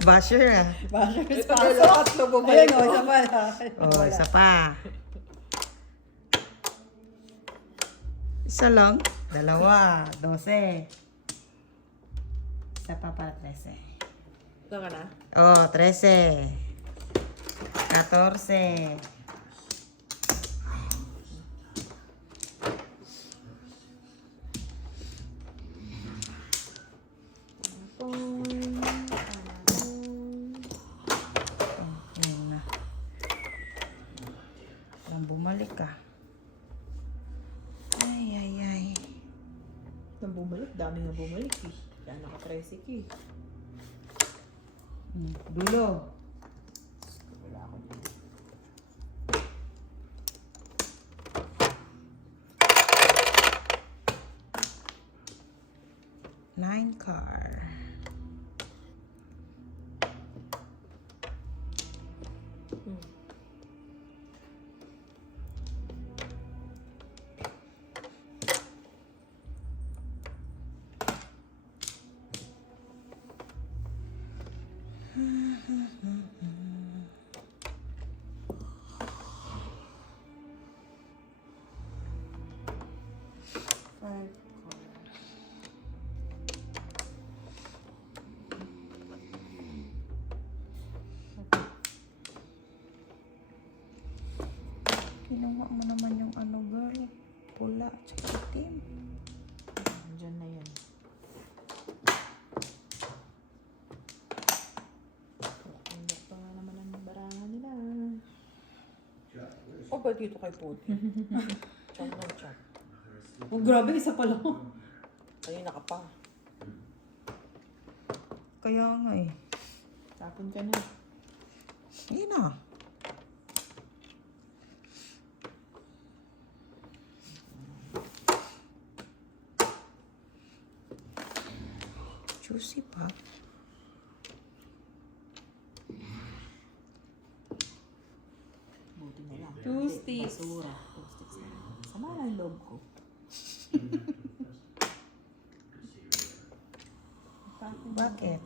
Basher ah. Bashers Ito, pasok. tatlo bumalik. Ayun o, isa pa. Oh, isa pa. Isa lang. 2, 12. Isa pa para 13. Ito ka na? Oh, 13. 14. Ayun na. Parang bumalik ka. Ay, ay, ay. Nang bumalik, dami nga bumalik eh. Kaya naka-13 eh. Dulo. Wala ako dyan. Nine car. Five. Kinuha mo naman yung ano, girl. Pula at saka itim. Andyan na yan. Pakindok pa nga naman ang barangan nila. O ba dito kay Puti? Chop na chop. Oh, grabe, isa pa lang. Kanina ka pa. Kaya nga eh. Tapon ka na. Hindi na. Juicy pa. 2 sticks. Basura. 2 sticks na. Sama na ang loob ko. Bakit?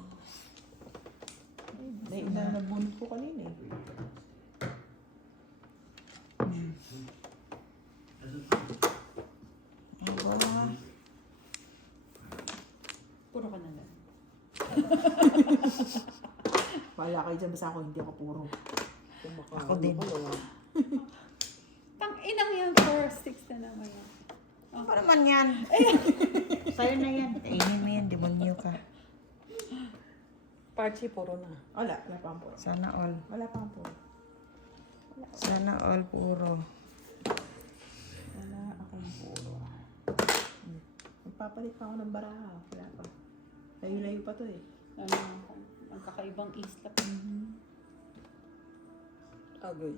Dahil na nabunod ko kanina eh. Aba. Puro ka na lang. Wala kayo dyan, basta ako hindi ako puro. Ako din. Tang inang yan, 4 sticks na naman yan. Ano naman yan? Sa'yo na yan. Kainin mo yan, demonyo ka. Pachi, puro na. Wala pa ang puro. Sana all. Wala pa ang puro. Sana all puro. Wala akong puro. Magpapalit pa ako ng baraha. Wala pa. Layo-layo pa to eh. Ano, magkakaibang islap. Agoy.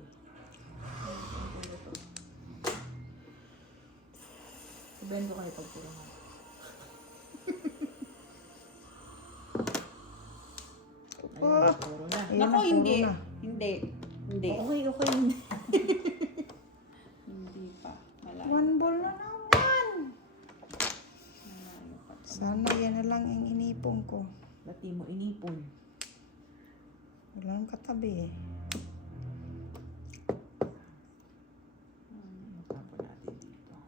Sabihin ko kayo pag puro nga. Ayun, puro na. Ayan Naku, na, puro hindi. na. Hindi. Hindi. Okay. Hindi pa. Malayo. One ball na naman. Malayo pa. Sana yan na lang ang inipon ko. Ba't di mo inipon? Walang katabi eh. Matapon natin dito.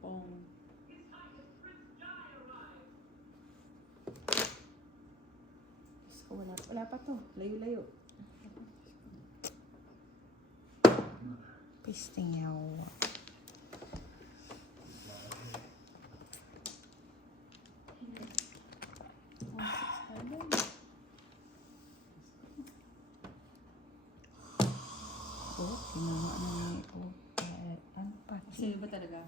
Bong. Diyos ko, wala pa to. Layo-layo. Pisting yawa. Oh, tinama na ni ano pa? Sino ba talaga?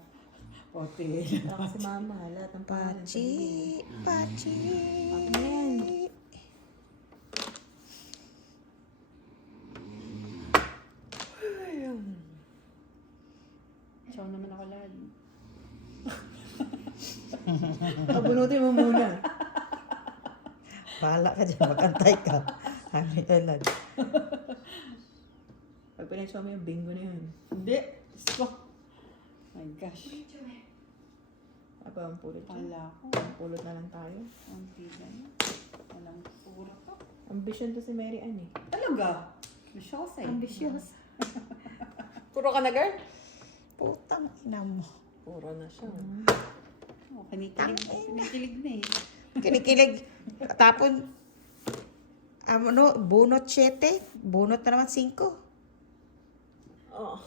Hotel. Kasi mama, lahat ng pangalan. Pachi. Pachi. Ano yan? Chow naman ako lagi. Pabunutin mo muna. Bahala ka dyan, magantay ka. Hari elad. Pag pinag-show mo yung bingo na yun. Hindi. Diyos ko. My gosh. Apa ang pulot yun? Pala ko. Ang pulot na lang tayo. Ang bigan. Walang puro to. Ambition to si Mary Ann eh. Talaga? Ambitious eh. Ambitious. Puro ka na, girl? Putang ina mo. Puro na siya. Oh, kinikilig. Kinikilig na eh. Kinikilig. Tapon, ano, bunot 7. Bunot na naman 5. Oh.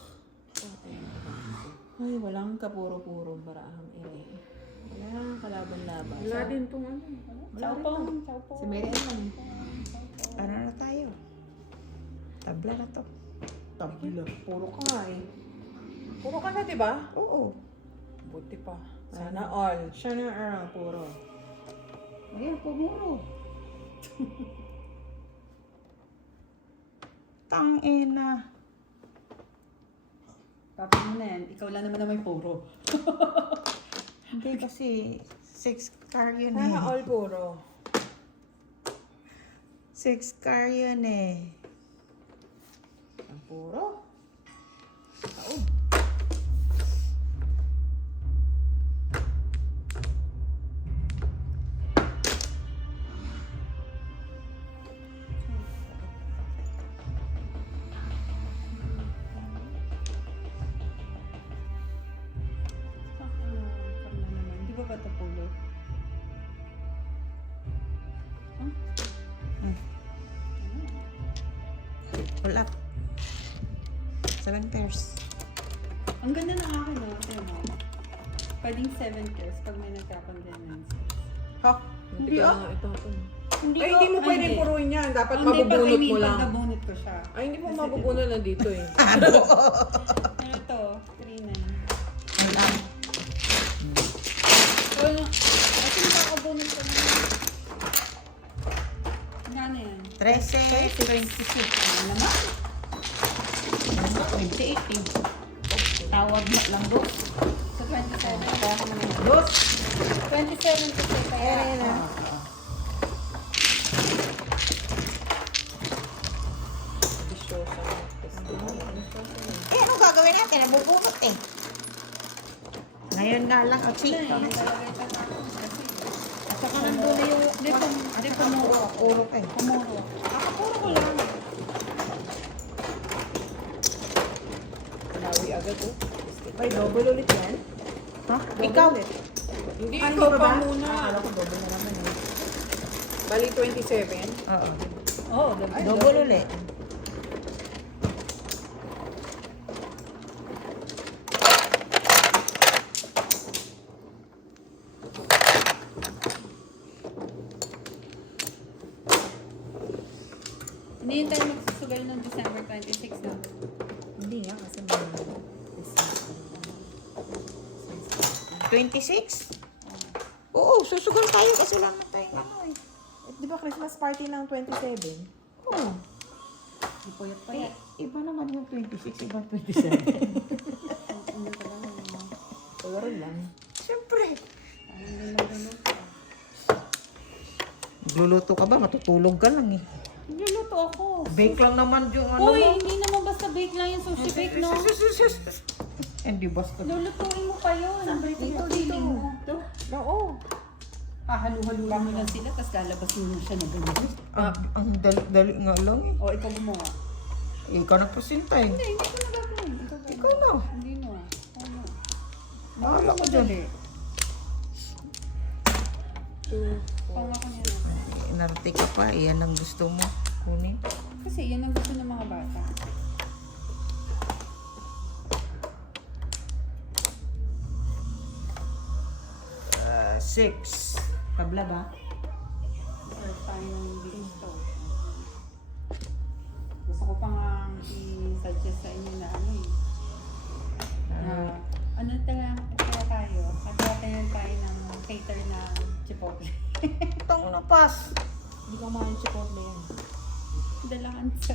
Ay, walang kapuro-puro barahang ere. Wala kalaban-laban. Wala din tong ano. Chow po. Chow po. Si Mary Ann lang. Ano na tayo? Tabla na to. Tabla. Puro ka nga eh. Puro ka na, di ba? Oo. Buti pa. Sana all. Siya na puro. Ayan, pumuro. Tangina. Papi mo na yan. Ikaw lang naman na may puro. Hindi kasi 6 car yun Sana eh. all puro. 6 car yun eh. Ang puro. Di ba ba ito polo? Pull up. 7 pairs. Ang ganda ng akin no? Tignan mo. Pwedeng 7 pairs pag may nagkakondemnance. Ha? Hindi ka nga itapon. Hindi Ay, hindi mo Ay, pwedeng hindi. puruin yan. Dapat Hindi, pag mabubunot mo pag lang. nabunot ko siya. Ay, hindi mo Kasi mabubunot na dito eh. Ano to? 3-9. Pull up. So, kasi nakakabunot ko na. Gano yan? 13. 26. Ano naman? 28 eh. Tawag na lang dos. So, 27. Kaya ka naman. Dos. 27 kasi kaya. Ayan na. Bisyosa. Ngayon nga lang, oh, Wala eh, nakalagay pa sa akin. Kasi, At saka nandun na yung... Di pumuro ako. Puro ka eh. Pumuro ako. Puro ko lang. Nawi agad oh. Ay, double ulit yan. Ha? Double Ikaw? ulit. Hindi, Ah, ikaw hindi pa ba? muna. Akala ko double na naman eh. Bali 27. Oo. Oo, diba? Double ulit. Hindi tayo magsusugal ng December 26 na. Hindi nga kasi may 26? Oo, susugal tayo kasi lang na tayo ano eh. Di ba Christmas party ng 27? Oo. Hindi po yun pa Eh, yan. iba naman yung 26, iba 27. Ano ka lang, ano. Pero lang. Siyempre. Parang hindi naluluto. Luluto ka ba? Matutulog ka lang eh. Nagluluto ako. Bake lang naman yung ano Uy, mo. hindi naman basta bake lang yung sushi bake, no? Hindi basta. Lulutuin mo pa yun. Dito, dito. Oo. Halu-halu mo lang sila, tapos lalabas mo na siya na ganyan. Ang dali-dali nga lang eh. O, ikaw gumawa. Ikaw na presentay. Hindi ko na gagawin. Ikaw na. Hindi no. Ano? Bahala ko dyan. Pang ako niya na. Inarte ka pa. Iyan ang gusto mo. Kunin. Kasi yan ang gusto ng mga bata. Six. Tabla ba? Start tayo ng dito. Gusto ko pa nga i-suggest sa inyo na ano eh. Na, ano kaya tayo? Kaya tayo ng cater na Chipotle. Itong napas. Hindi ko mahan chipotle yan. Dalangan sa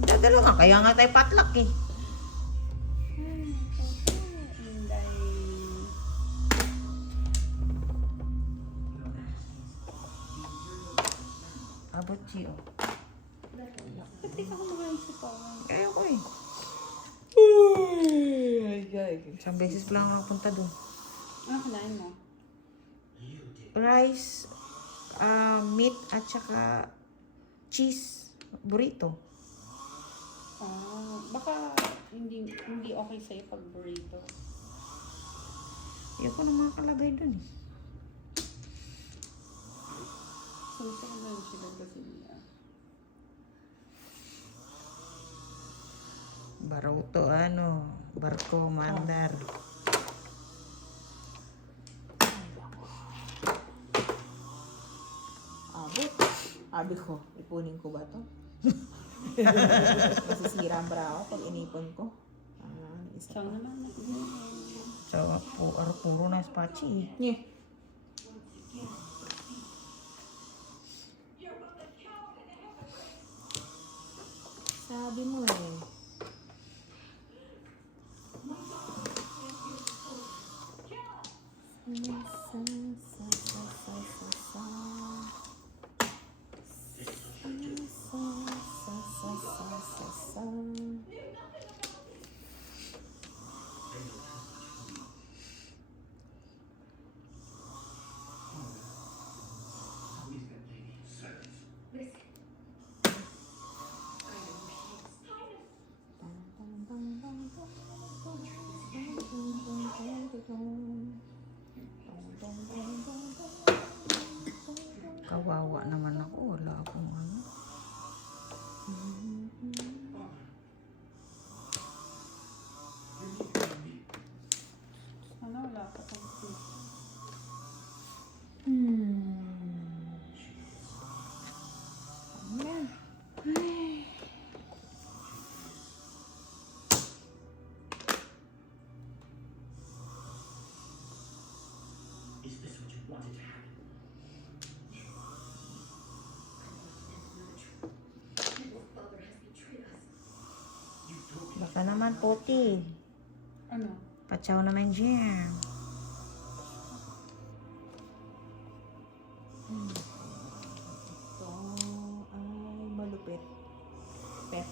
Dadalo nga. Kaya nga tayo patlak eh. Abot siyo. Ba't di ka kumakaisip pa? Kaya ko eh. Isang beses pa lang nakapunta doon. Ano kinain mo? Rice, meat at saka cheese burrito. Baka hindi okay sa'yo pag burrito. Ayoko na mga kalagay doon eh. Susunod sila kasi niya. Baruto, ano, barko, mandar. Abot. Abi ko, ipunin ko ba to? Masisira ang bra ako pag inipon ko. Isa Siyang pa. naman. So, puro na spachi eh. Nye. Sabi mo eh. Kawawa naman ako. Wala akong ano. Ano, wala ka pang Is this what you wanted to happen? Baka naman puti. Ano? Pachaw naman dyan. Ito ay malupit. Pet.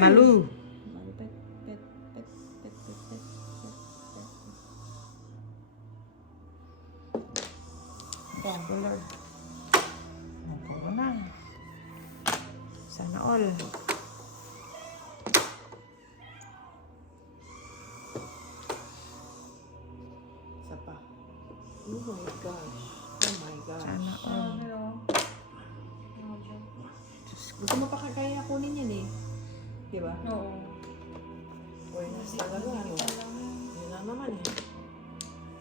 Malu. Malupit. Pet. Pet. Pet. Pet. Pet. Sana all. Isa pa. Oh my gosh. Oh my gosh. Sana all. Pero, Gusto mo pa kaya kunin yan eh. Diba? oo. Awareness talaga. Ano? Yun na naman eh.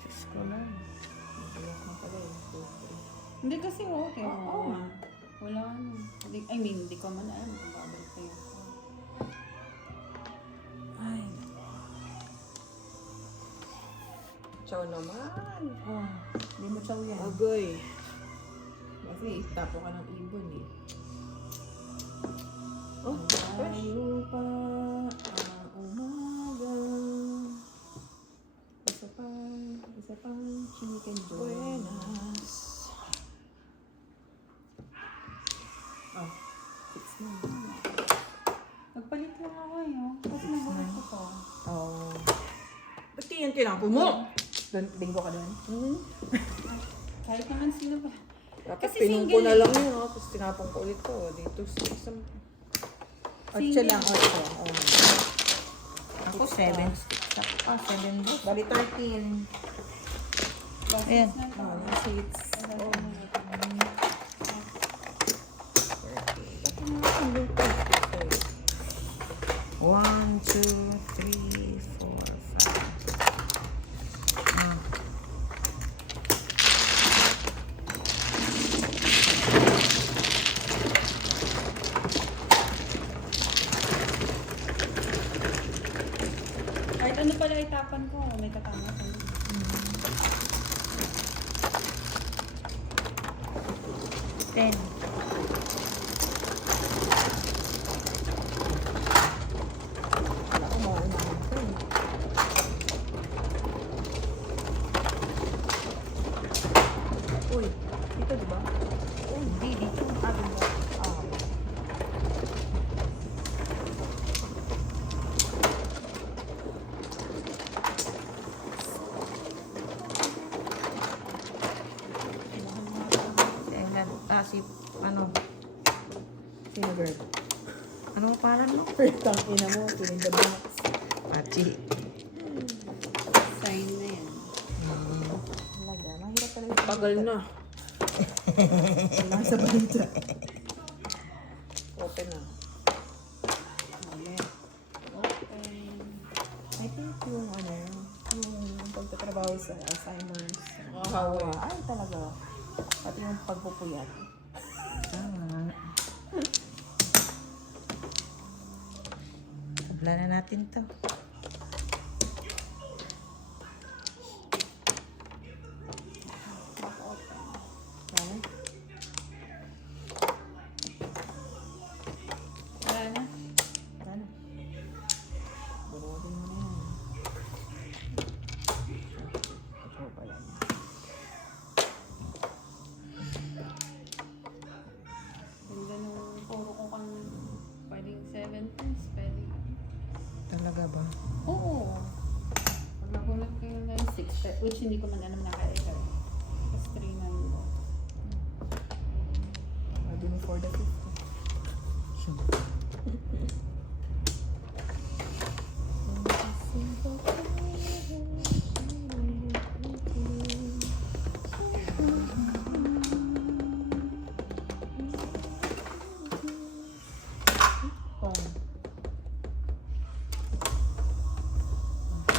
Diyos ko lang. Iyak na pala eh. Hindi kasi okay. Oo nga. Wala ano. I mean, hindi ko man alam kung babalik kayo. Ay. Chow naman. Oh, hindi mo chow yan. Agoy. Kasi tapo ka ng ibon eh. Oh, fresh. Tayo pa ang umaga. Isa pa chicken joy. Buenas. Oh, 6 na. Nagpalit lang ako eh. Oh. Kasi nabulit ko to. Oh. Ba't yan tinapo mo? Bingo ka doon? Kahit naman sino ba. Dapat Kasi pinong single ko na eh. lang yun, oh. Tapos tinapong ko ulit to. Dito sa isang... 8 Single. lang, 8. Oh. Ako 7 sticks. Ah, 7 days. Bali 13. Ayan. Basis na to. Oh, nasa 8. Oh. 1, 2, 3, 4, 5. Ah. Kahit ano pala itapan ko, may katama ko. 10. Wala ko mauunahan ko eh. Uy, dito diba? Hindi, dito. Ah, diba? Ah. Si, ano, Sino girl? ano mo paran mo? Tang ina mo, kiling the box. Pachi. Sign na yan. Talaga, mahirap talaga. Tagal na. Nasa balita. Open na. I think yung ano, yung pagtatrabaho sa Alzheimer's, nakakawa. Ay talaga. Pati yung pagpupuyat. Tama. Tabla na natin to. Ano? Wala na. Ano? Burutin mo na yan. Ito pala. Ganda nung puro ko kang pwedeng 7 pins, pwedeng. Talaga ba? Oo. Pag nagulat kayo na yung 6, which hindi ko man alam na kaya. Tapos 3 na yun. Ready me for the 50.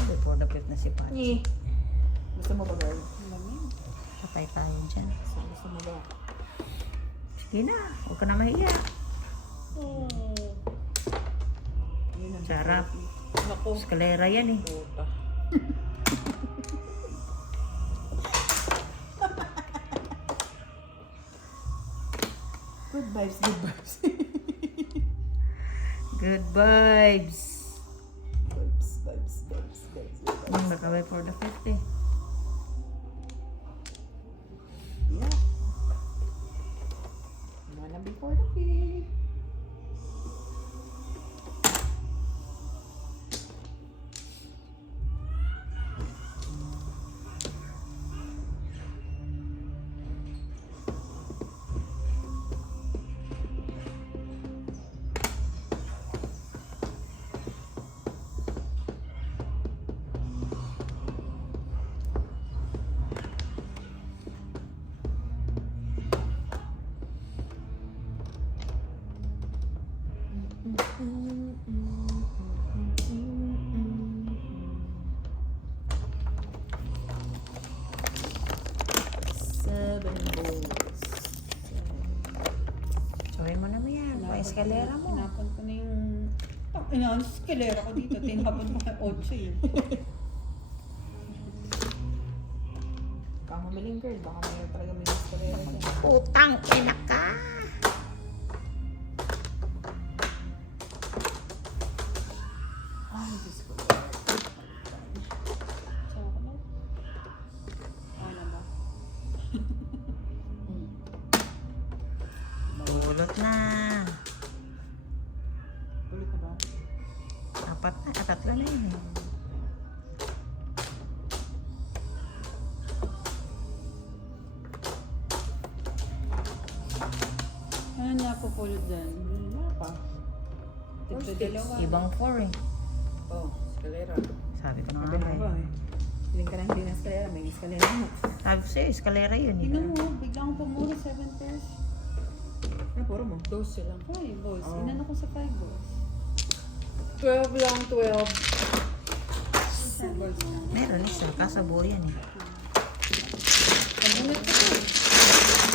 Before the flip na si Pachi. Gusto mo ba, girl? Alam mo yun. Patay tayo dyan. Gusto mo ba? Sige na. Huwag ka na mahiya. Yun ang Sarap. Naku. Eskalera yan eh. Puta. Good vibes, good vibes. Good vibes. Vibes. Nakaway for the 50. Yeah. Wanna be for the fee. eskalera mo. Tinapon ko na yung... Ang eskalera ko dito. Tinapon ko kay 8 yun. Kamamaling girl, baka mayroon talaga may eskalera dyan. Putang ina ka! Ay, Diyos ko. Chocolate. Ano ba? Bulot na. Ulit na ba? Apat na, tatlo na yun eh. Ano na pupulot dyan? Wala pa. Tigto dalawa. Ibang 4 eh. Oh, eskalera. Sabi ko na Sabi nga mo ba eh. eh. Hiling ka na hindi na eskalera, may eskalera na. Sabi ko sa'yo, eskalera yun eh. Tingnan mo, bigla akong pumuro 7 pairs. Ano, puro mo? 12 lang. Ay, boss. Oh. Inano ko sa 5 boss. 12 lang, 12. Balls na. Meron isa, kasabuo yan eh. Pag-unit ko to.